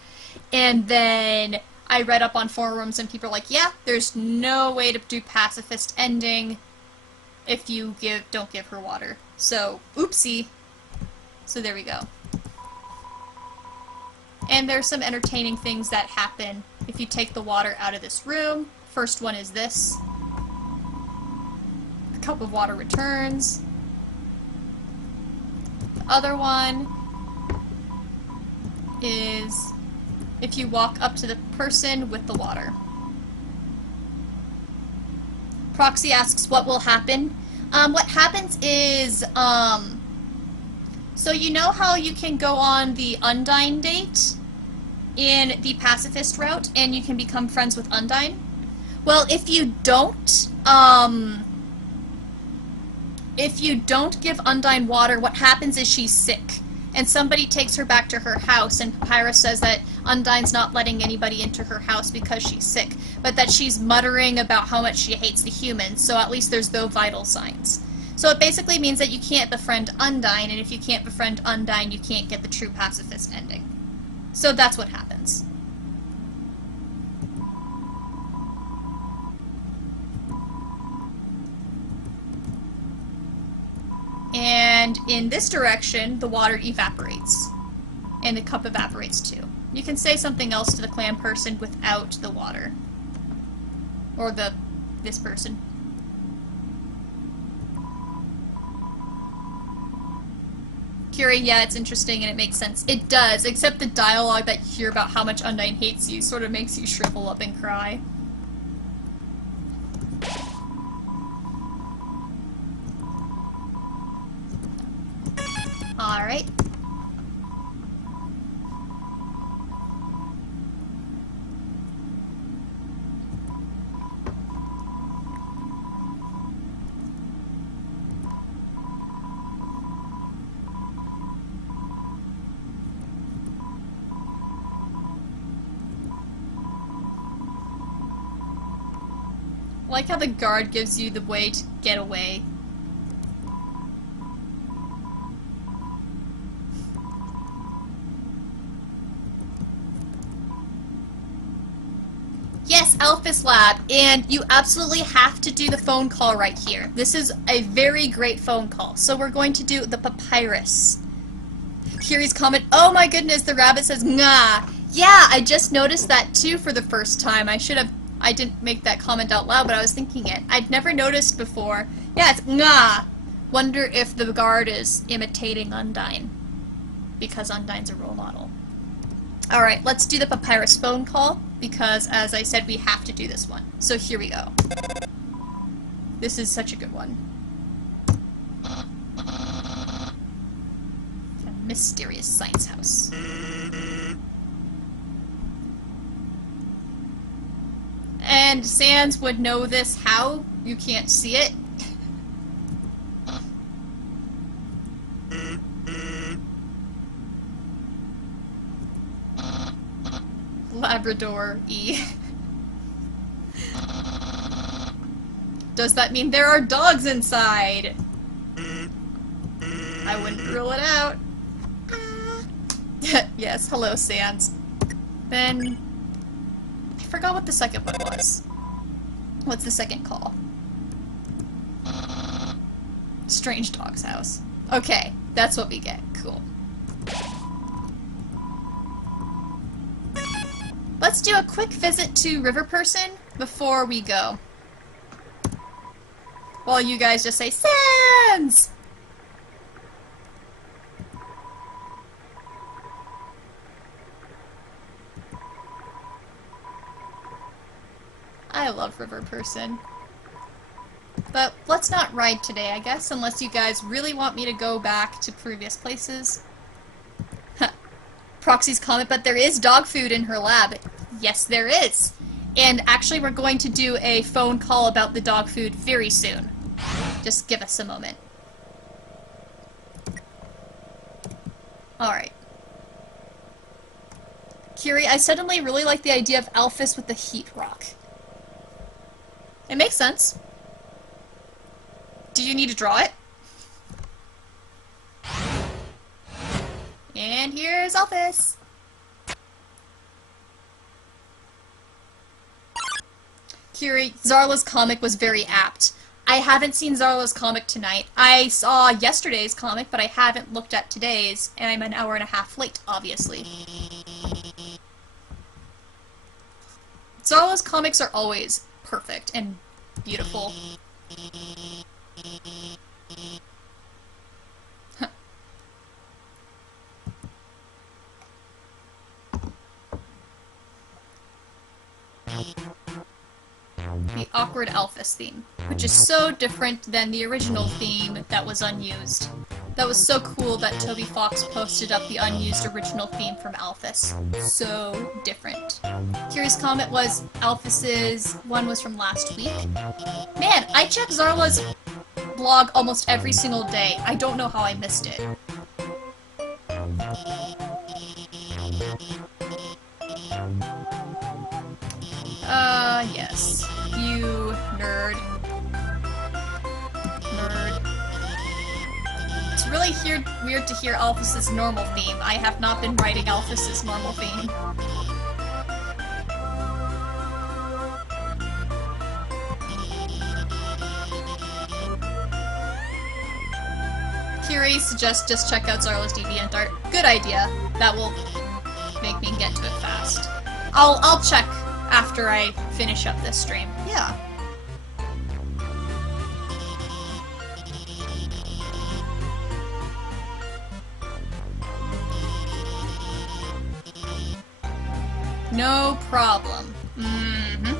And then I read up on forums and people are like, yeah, there's no way to do pacifist ending if you don't give her water. So, oopsie. So there we go. And there's some entertaining things that happen if you take the water out of this room. First one is this. The cup of water returns. The other one is if you walk up to the person with the water. Proxy asks what will happen. What happens is, so you know how you can go on the Undyne date in the pacifist route and you can become friends with Undyne? Well, if you don't give Undyne water, what happens is she's sick. And somebody takes her back to her house, and Papyrus says that Undyne's not letting anybody into her house because she's sick, but that she's muttering about how much she hates the humans, so at least there's no vital signs. So it basically means that you can't befriend Undyne, and if you can't befriend Undyne, you can't get the true pacifist ending. So that's what happens. And in this direction, the water evaporates. And the cup evaporates too. You can say something else to the clan person without the water. Or this person. Curie, yeah, it's interesting and it makes sense. It does, except the dialogue that you hear about how much Undyne hates you sort of makes you shrivel up and cry. Alright. I like how the guard gives you the way to get away. Alphys lab, and you absolutely have to do the phone call right here. This is a very great phone call. So we're going to do the papyrus. Kiri's comment, oh my goodness, the rabbit says, "Nga." Yeah, I just noticed that too for the first time. I didn't make that comment out loud, but I was thinking it. I'd never noticed before. Yeah, it's "Nga." Wonder if the guard is imitating Undyne. Because Undyne's a role model. Alright, let's do the papyrus phone call, because as I said, we have to do this one. So here we go. This is such a good one. A mysterious science house. And Sans would know this how? You can't see it. Labrador E. Does that mean there are dogs inside? I wouldn't rule it out. Yes, hello, Sans. Then I forgot what the second one was. What's the second call? Strange dog's house. Okay, that's what we get. Cool. Let's do a quick visit to River Person before we go. While you guys just say, Sans! I love River Person. But let's not ride today, I guess, unless you guys really want me to go back to previous places. Proxy's comment, but there is dog food in her lab. Yes, there is. And actually, we're going to do a phone call about the dog food very soon. Just give us a moment. Alright. Kiri, I suddenly really like the idea of Alphys with the heat rock. It makes sense. Do you need to draw it? And here's Alphys. Kiri, Zarla's comic was very apt. I haven't seen Zarla's comic tonight. I saw yesterday's comic, but I haven't looked at today's, and I'm an hour and a half late, obviously. Zarla's comics are always perfect and beautiful. The awkward Alphys theme, which is so different than the original theme that was unused. That was so cool that Toby Fox posted up the unused original theme from Alphys. So different. Kiri's comment was, Alphys's one was from last week. Man, I check Zarla's blog almost every single day. I don't know how I missed it. Yes. You nerd. Nerd. It's really weird to hear Alphys's normal theme. I have not been writing Alphys's normal theme. Kiri suggests just check out Zarla's DeviantArt. Good idea. That will make me get to it fast. I'll check after I finish up this stream. Yeah. No problem. Mm-hmm.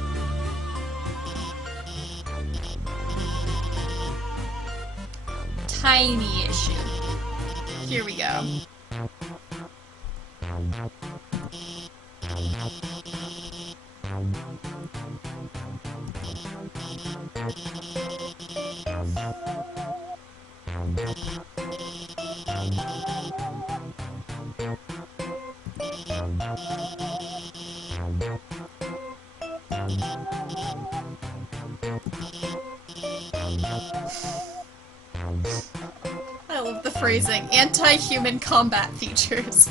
Tiny issue. Here we go. I love the phrasing. Anti-human combat features.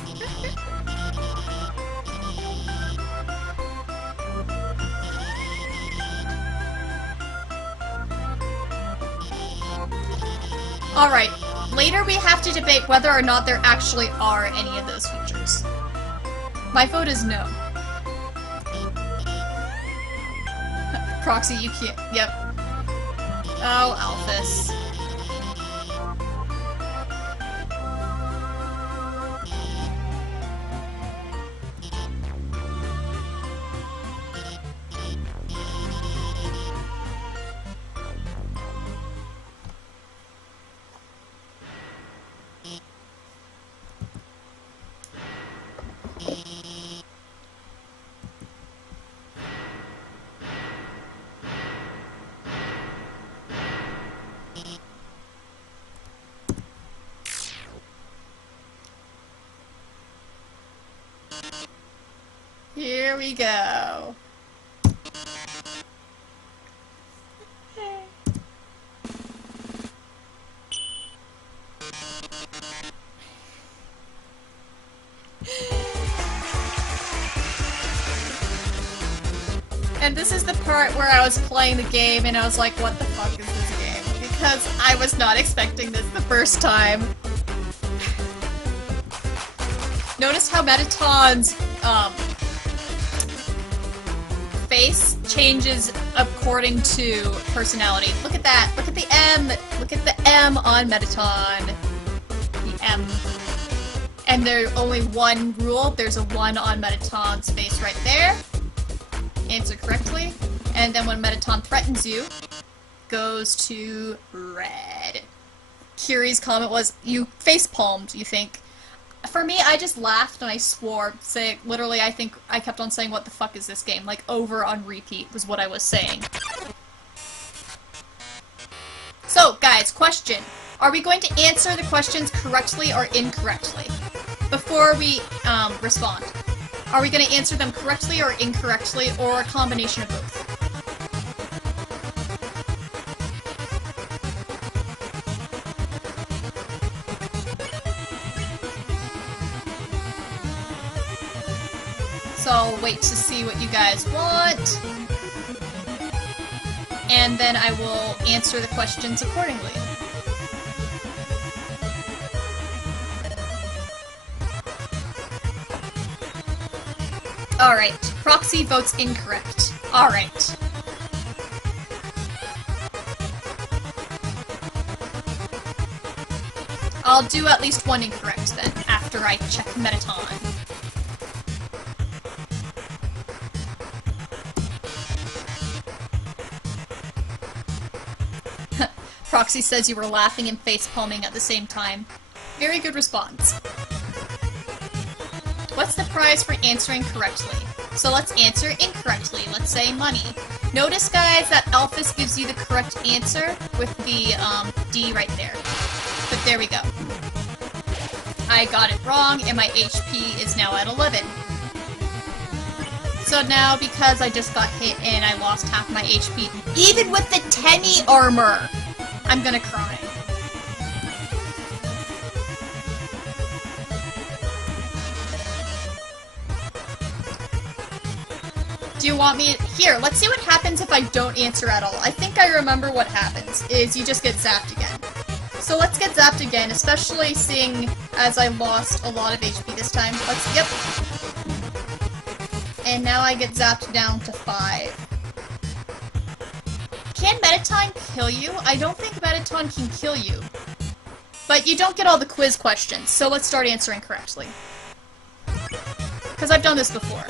Alright, later we have to debate whether or not there actually are any of those features. My vote is no. Proxy, you can't. Yep. Oh, Alphys. Here we go. And this is the part where I was playing the game and I was like, what the fuck is this game? Because I was not expecting this the first time. Notice how Mettaton's face changes according to personality. Look at that. Look at the M. Look at the M on Mettaton. The M. And there's only one rule. There's a 1 on Mettaton's face right there. Answer correctly. And then when Mettaton threatens you, goes to red. Kiri's comment was, you face-palmed, you think. For me, I just laughed and I swore. Literally, I think I kept on saying, what the fuck is this game? Like, over on repeat was what I was saying. So, guys, question. Are we going to answer the questions correctly or incorrectly? Before we, respond. Are we going to answer them correctly or incorrectly, or a combination of both? So I'll wait to see what you guys want, and then I will answer the questions accordingly. Alright, Proxy votes incorrect. Alright. I'll do at least one incorrect then, after I check Mettaton. Proxy says you were laughing and face-palming at the same time. Very good response. What's the prize for answering correctly? So let's answer incorrectly. Let's say money. Notice, guys, that Alphys gives you the correct answer with the D right there. But there we go. I got it wrong, and my HP is now at 11. So now, because I just got hit and I lost half my HP, even with the Tenny armor, I'm gonna cry. Do you want me... Here, let's see what happens if I don't answer at all. I think I remember what happens, is you just get zapped again. So let's get zapped again, especially seeing as I lost a lot of HP this time. Let's... Yep. And now I get zapped down to 5. Can Mettaton kill you? I don't think Mettaton can kill you. But you don't get all the quiz questions, so let's start answering correctly. Because I've done this before.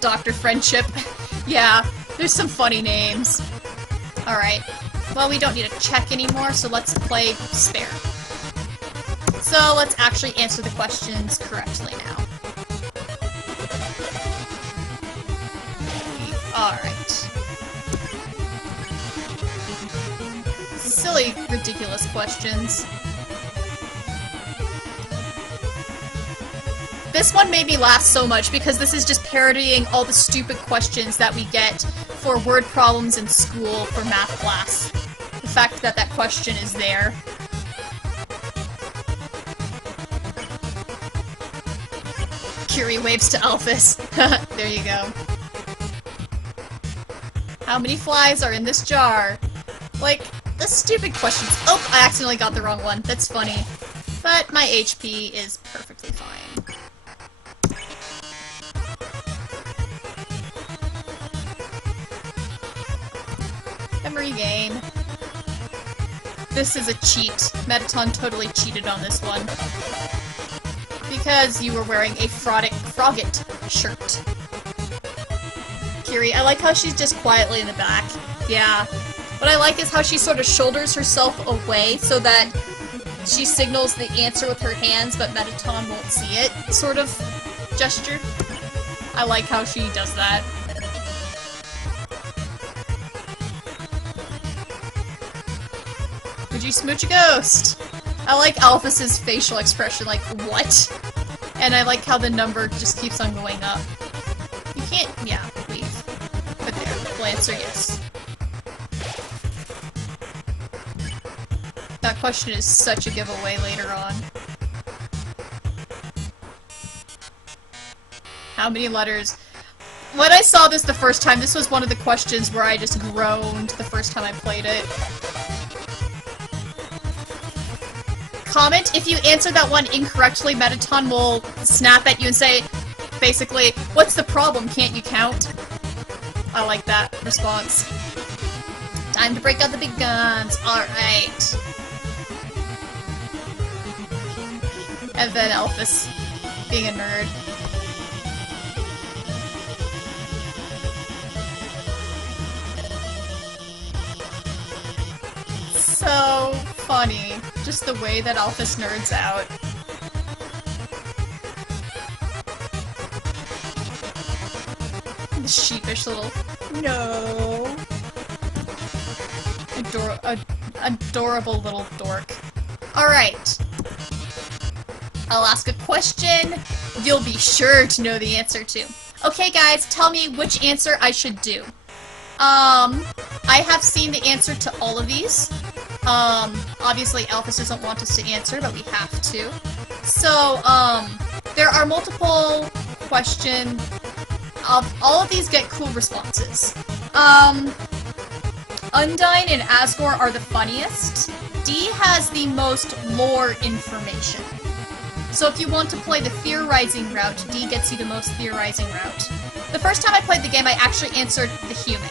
Dr. Friendship. Yeah, there's some funny names. Alright. Well, we don't need to check anymore, so let's play spare. So let's actually answer the questions correctly now. Alright. Silly, ridiculous questions. This one made me laugh so much because this is just parodying all the stupid questions that we get for word problems in school for math class. The fact that that question is there. Curie waves to Alphys. There you go. How many flies are in this jar? Like, this stupid questions. Oh, I accidentally got the wrong one. That's funny. But my HP is perfectly fine. Memory game. This is a cheat. Mettaton totally cheated on this one. Because you were wearing a Frogget shirt. Kiri, I like how she's just quietly in the back. Yeah. What I like is how she sort of shoulders herself away so that she signals the answer with her hands, but Mettaton won't see it, sort of gesture. I like how she does that. Would you smooch a ghost? I like Alphys's facial expression, like, what? And I like how the number just keeps on going up. You can't, yeah, leave. But there, we'll answer yes. That question is such a giveaway later on. How many letters? When I saw this the first time, this was one of the questions where I just groaned the first time I played it. Comment, if you answer that one incorrectly, Mettaton will snap at you and say, basically, what's the problem, can't you count? I like that response. Time to break out the big guns, alright. And then Alphys being a nerd. So funny. Just the way that Alphys nerds out. The sheepish little no. Adorable little dork. Alright. I'll ask a question you'll be sure to know the answer to. Okay guys, tell me which answer I should do. I have seen the answer to all of these. Obviously Alphys doesn't want us to answer, but we have to. So, there are multiple questions. All of these get cool responses. Undyne and Asgore are the funniest. D has the most lore information. So if you want to play the theorizing route, D gets you the most theorizing route. The first time I played the game, I actually answered the human.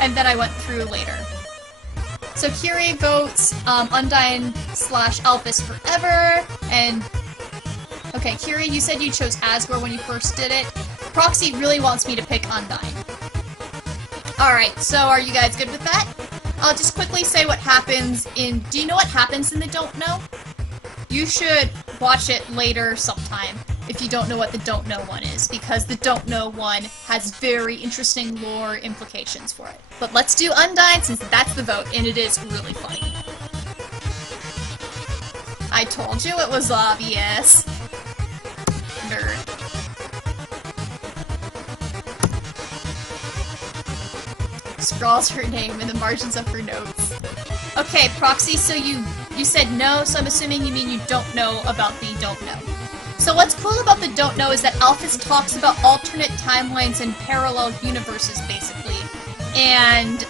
And then I went through later. So Kiri votes Undyne / Alphys forever, and... Okay, Kiri, you said you chose Asgore when you first did it. Proxy really wants me to pick Undyne. Alright, so are you guys good with that? I'll just quickly say what happens in... Do you know what happens in the Don't Know? You should watch it later sometime if you don't know what the Don't Know one is, because the Don't Know one has very interesting lore implications for it. But let's do Undyne since that's the vote, and it is really funny. I told you it was obvious. Nerd. Scrawls her name in the margins of her notes. Okay, Proxy, so you said no, so I'm assuming you mean you don't know about the Don't Know. So what's cool about the Don't Know is that Alphys talks about alternate timelines and parallel universes, basically, and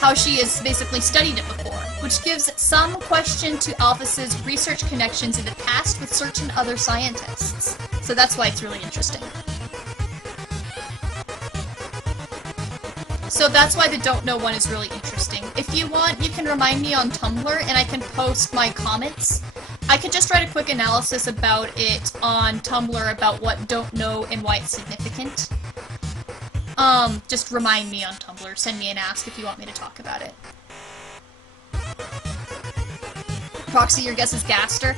how she has basically studied it before, which gives some question to Alphys's research connections in the past with certain other scientists. So that's why it's really interesting. So that's why the Don't Know one is really interesting. If you want, you can remind me on Tumblr, and I can post my comments. I could just write a quick analysis about it on Tumblr about what Don't Know and why it's significant. Just remind me on Tumblr. Send me an ask if you want me to talk about it. Proxy, your guess is Gaster.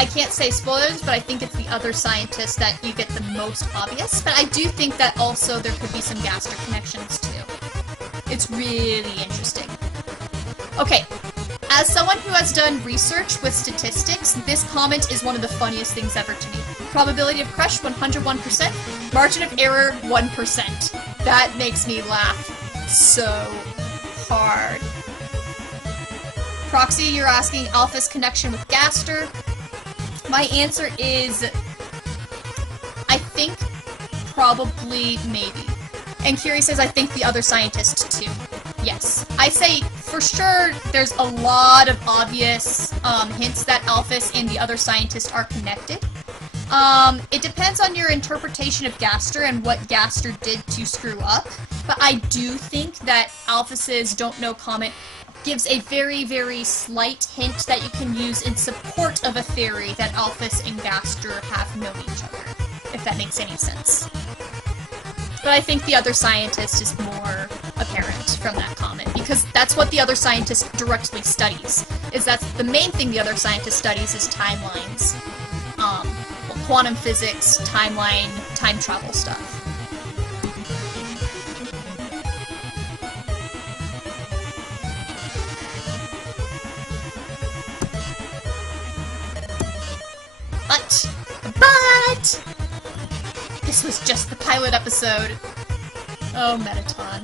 I can't say spoilers, but I think it's the other scientist that you get the most obvious. But I do think that also there could be some Gaster connections too. It's really interesting. Okay, as someone who has done research with statistics, this comment is one of the funniest things ever to me. Probability of crush, 101%. Margin of error, 1%. That makes me laugh so hard. Proxy, you're asking Alphys connection with Gaster. My answer is, I think, probably, maybe. And Kiri says, I think the other scientist, too. Yes. I say, for sure, there's a lot of obvious hints that Alphys and the other scientists are connected. It depends on your interpretation of Gaster and what Gaster did to screw up, but I do think that Alphys's Don't Know comment gives a very, very slight hint that you can use in support of a theory that Alphys and Gaster have known each other, if that makes any sense. But I think the other scientist is more apparent from that comment, because that's what the other scientist directly studies, is that's the main thing the other scientist studies is timelines. Quantum physics, timeline, time travel stuff. But this was just the pilot episode. Oh, Mettaton.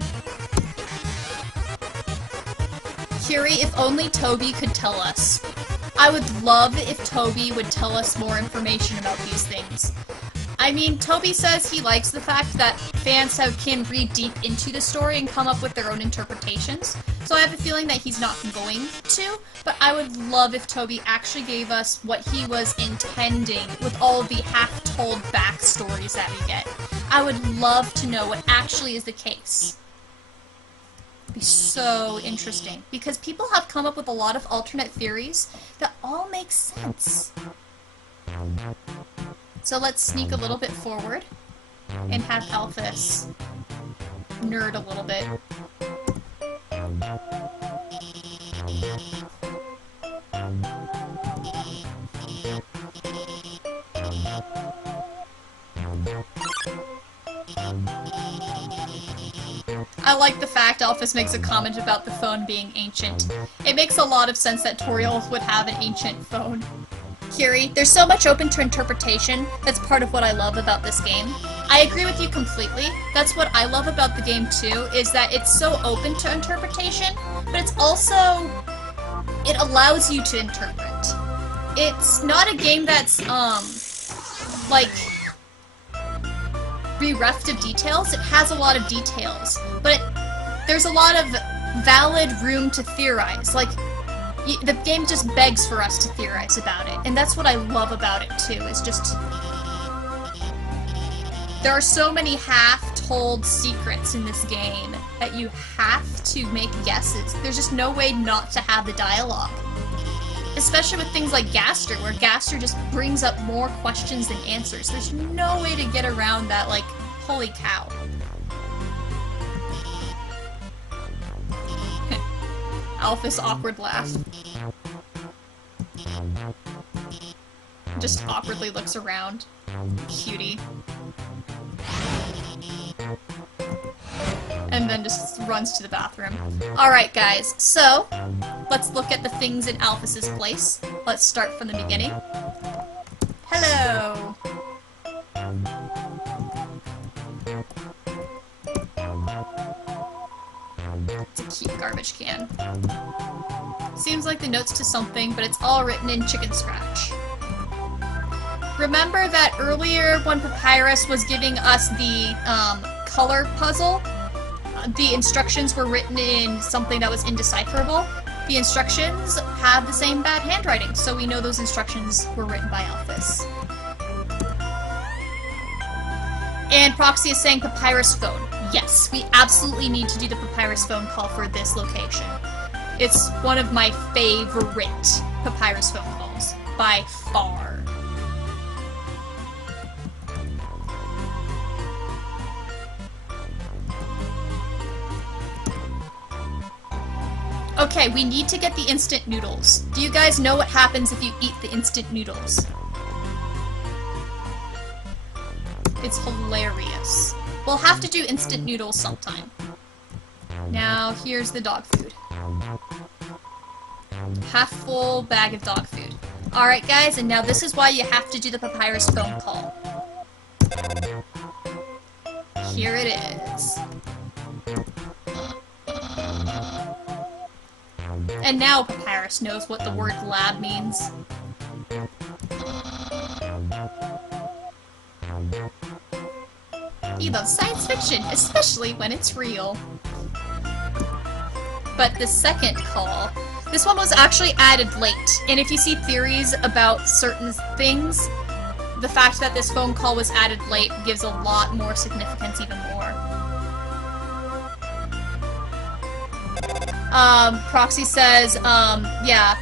Curie, if only Toby could tell us. I would love if Toby would tell us more information about these things. I mean, Toby says he likes the fact that fans can read deep into the story and come up with their own interpretations, so I have a feeling that he's not going to, but I would love if Toby actually gave us what he was intending with all of the half-told backstories that we get. I would love to know what actually is the case. Be so interesting, because people have come up with a lot of alternate theories that all make sense. So let's sneak a little bit forward and have Alphys nerd a little bit. I like the fact Alphys makes a comment about the phone being ancient. It makes a lot of sense that Toriel would have an ancient phone. Curie, there's so much open to interpretation. That's part of what I love about this game. I agree with you completely. That's what I love about the game too, is that it's so open to interpretation, but it's also... it allows you to interpret. It's not a game that's, like... bereft of details. It has a lot of details, but there's a lot of valid room to theorize. Like, the game just begs for us to theorize about it, and that's what I love about it too, is just... there are so many half-told secrets in this game that you have to make guesses. There's just no way not to have the dialogue. Especially with things like Gaster, where Gaster just brings up more questions than answers. There's no way to get around that, like, holy cow. Alphys' awkward laugh. Just awkwardly looks around. Cutie. And then just runs to the bathroom. Alright guys, so let's look at the things in Alphys' place. Let's start from the beginning. Hello! It's a cute garbage can. Seems like the notes to something, but it's all written in chicken scratch. Remember that earlier when Papyrus was giving us the color puzzle, the instructions were written in something that was indecipherable? The instructions have the same bad handwriting, so we know those instructions were written by Alphys. And Proxy is saying Papyrus phone. Yes, we absolutely need to do the Papyrus phone call for this location. It's one of my favorite Papyrus phone calls, by far. Okay, we need to get the instant noodles. Do you guys know what happens if you eat the instant noodles? It's hilarious. We'll have to do instant noodles sometime. Now, here's the dog food. Half full bag of dog food. Alright guys, and now this is why you have to do the Papyrus phone call. Here it is. And now Papyrus knows what the word lab means. He loves science fiction, especially when it's real. but the second call, this one was actually added late. And if you see theories about certain things, the fact that this phone call was added late gives a lot more significance even more. Proxy says, yeah,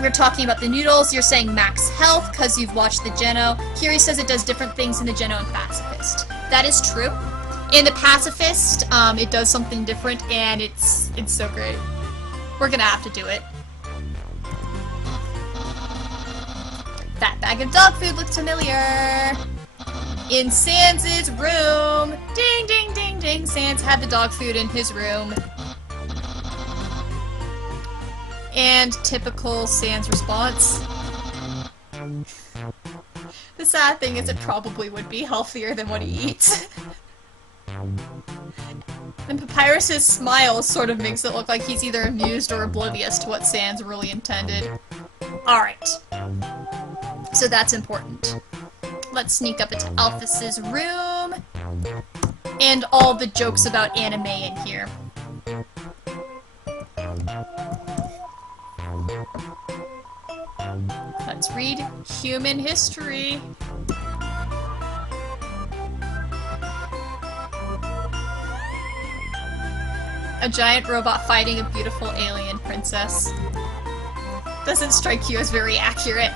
we're talking about the noodles, you're saying max health because you've watched the Geno. Kiri says it does different things in the Geno and Pacifist. That is true. In the Pacifist, it does something different, and it's so great. We're gonna have to do it. That bag of dog food looks familiar. In Sans' room. Ding, ding, ding, ding. Sans had the dog food in his room. And typical Sans response. The sad thing is it probably would be healthier than what he eats. And Papyrus's smile sort of makes it look like he's either amused or oblivious to what Sans really intended. Alright. So that's important. Let's sneak up into Alphys's room. And all the jokes about anime in here. Let's read human history. A giant robot fighting a beautiful alien princess. Doesn't strike you as very accurate.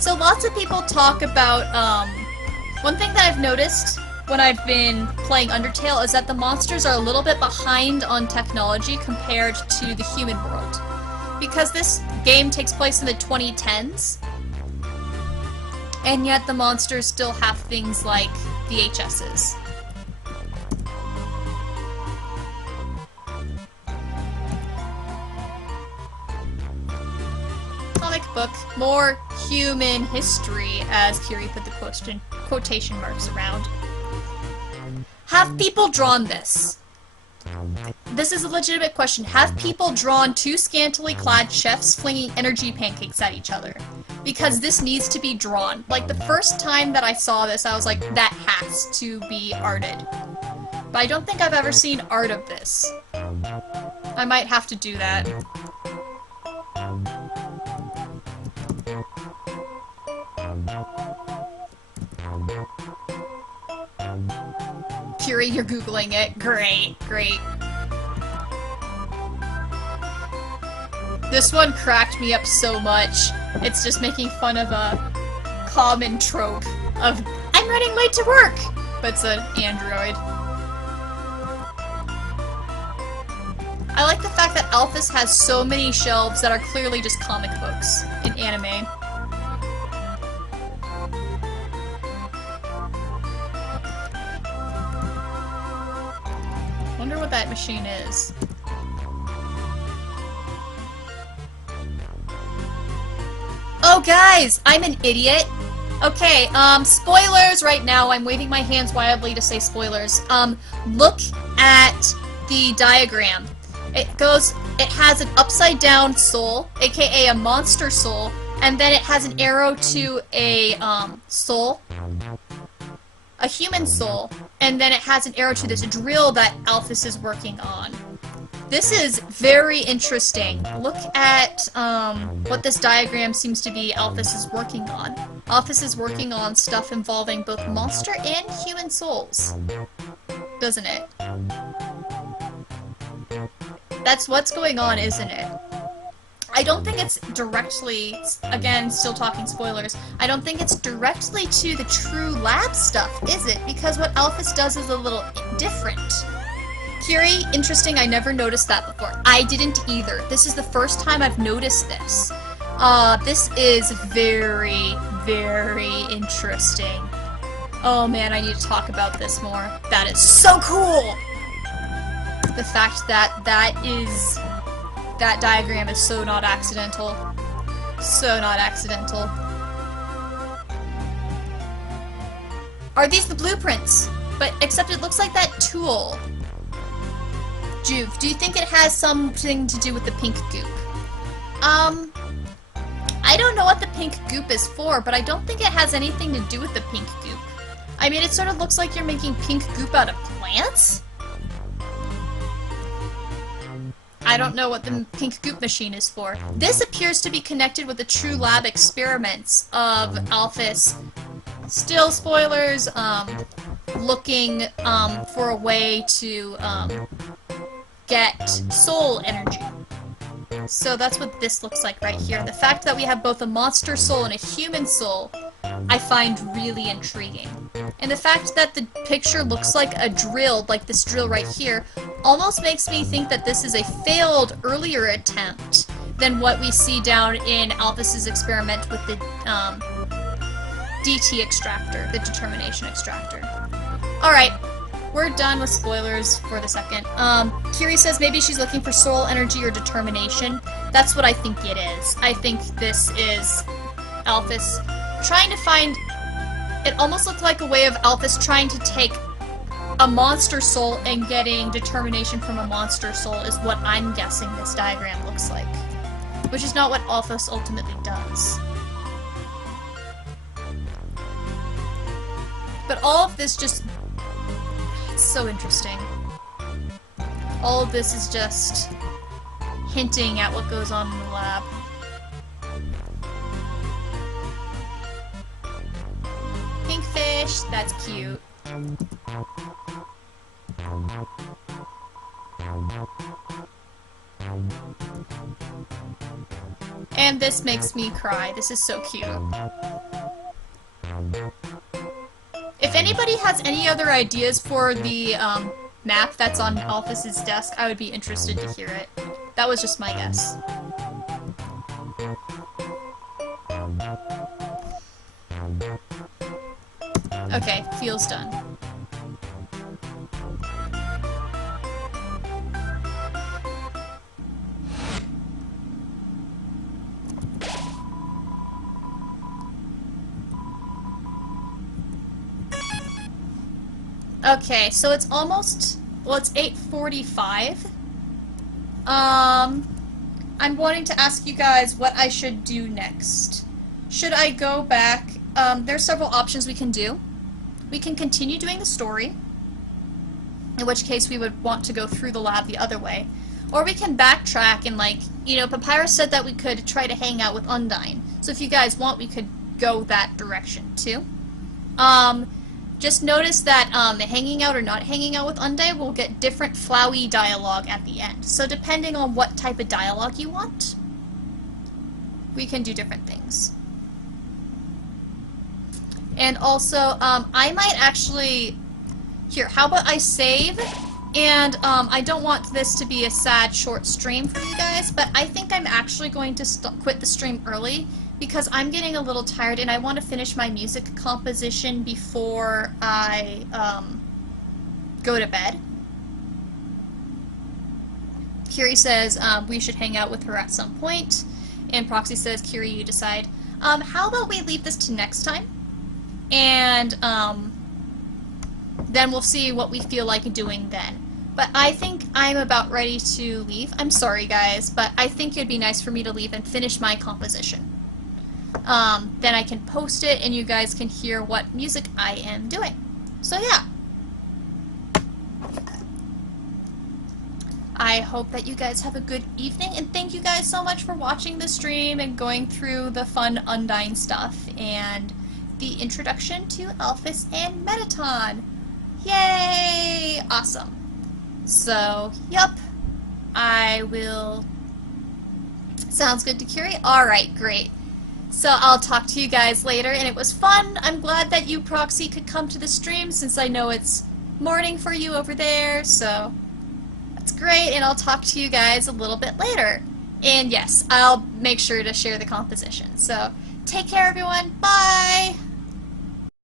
So lots of people talk about, one thing that I've noticed when I've been playing Undertale is that the monsters are a little bit behind on technology compared to the human world. Because this game takes place in the 2010s, and yet the monsters still have things like VHSs. Comic book, more human history, as Kiri put the quotation marks around. Have people drawn this? This is a legitimate question. Have people drawn two scantily clad chefs flinging energy pancakes at each other? Because this needs to be drawn. Like, the first time that I saw this, I was like, that has to be arted. But I don't think I've ever seen art of this. I might have to do that. Kiri, you're Googling it. Great, great. This one cracked me up so much. It's just making fun of a common trope of, I'm running late to work! But it's an android. I like the fact that Alphys has so many shelves that are clearly just comic books in anime. Wonder what that machine is. Oh guys, I'm an idiot. Okay, spoilers right now. I'm waving my hands wildly to say spoilers. Look at the diagram. It has an upside down soul, aka a monster soul, and then it has an arrow to a, soul. A human soul, and then it has an arrow to this drill that Alphys is working on. This is very interesting. Look at what this diagram seems to be Alphys is working on. Alphys is working on stuff involving both monster and human souls. Doesn't it? That's what's going on, isn't it? I don't think it's directly, again, still talking spoilers, I don't think it's directly to the true lab stuff, is it? Because what Alphys does is a little different. Kiri, interesting, I never noticed that before. I didn't either. This is the first time I've noticed this. This is very, very interesting. Oh man, I need to talk about this more. That is so cool! The fact that that diagram is so not accidental. So not accidental. Are these the blueprints? But except it looks like that tool. Juve, do you think it has something to do with the pink goop? I don't know what the pink goop is for, but I don't think it has anything to do with the pink goop. I mean, it sort of looks like you're making pink goop out of plants? I don't know what the pink goop machine is for. This appears to be connected with the true lab experiments of Alphys. Still spoilers, looking for a way to get soul energy. So that's what this looks like right here. The fact that we have both a monster soul and a human soul, I find really intriguing. And the fact that the picture looks like a drill, like this drill right here, almost makes me think that this is a failed earlier attempt than what we see down in Alphys' experiment with the DT extractor, the determination extractor. Alright, we're done with spoilers for the second. Kiri says maybe she's looking for soul energy or determination. That's what I think it is. I think this is Alphys trying to find... It almost looked like a way of Alphys trying to take a monster soul and getting determination from a monster soul is what I'm guessing this diagram looks like. Which is not what Alphys ultimately does. But all of this just... It's so interesting. All of this is just hinting at what goes on in the lab. Pink fish, that's cute. And this makes me cry. This is so cute. If anybody has any other ideas for the map that's on Alphys' desk, I would be interested to hear it. That was just my guess. Okay, feels done. Okay, so it's almost, well, it's 8:45. I'm wanting to ask you guys what I should do next. Should I go back? There's several options we can do. We can continue doing the story, in which case we would want to go through the lab the other way. Or we can backtrack and, like, you know, Papyrus said that we could try to hang out with Undyne. So if you guys want, we could go that direction, too. Just notice that hanging out or not hanging out with Undyne will get different flowy dialogue at the end. So depending on what type of dialogue you want, we can do different things. And also, I might actually... Here, how about I save? And I don't want this to be a sad short stream for you guys, but I think I'm actually going to quit the stream early because I'm getting a little tired and I want to finish my music composition before I go to bed. Kiri says we should hang out with her at some point, and Proxy says, Kiri, you decide. How about we leave this to next time? And then we'll see what we feel like doing then. But I think I'm about ready to leave. I'm sorry, guys, but I think it'd be nice for me to leave and finish my composition. Then I can post it and you guys can hear what music I am doing. So yeah. I hope that you guys have a good evening, and thank you guys so much for watching the stream and going through the fun Undyne stuff and the introduction to Alphys and Mettaton. Yay! Awesome. So, yup. I will... Sounds good to Kiri? Alright, great. So I'll talk to you guys later, and it was fun. I'm glad that you, Proxy, could come to the stream since I know it's morning for you over there, so that's great, and I'll talk to you guys a little bit later. And yes, I'll make sure to share the composition. So, take care, everyone. Bye!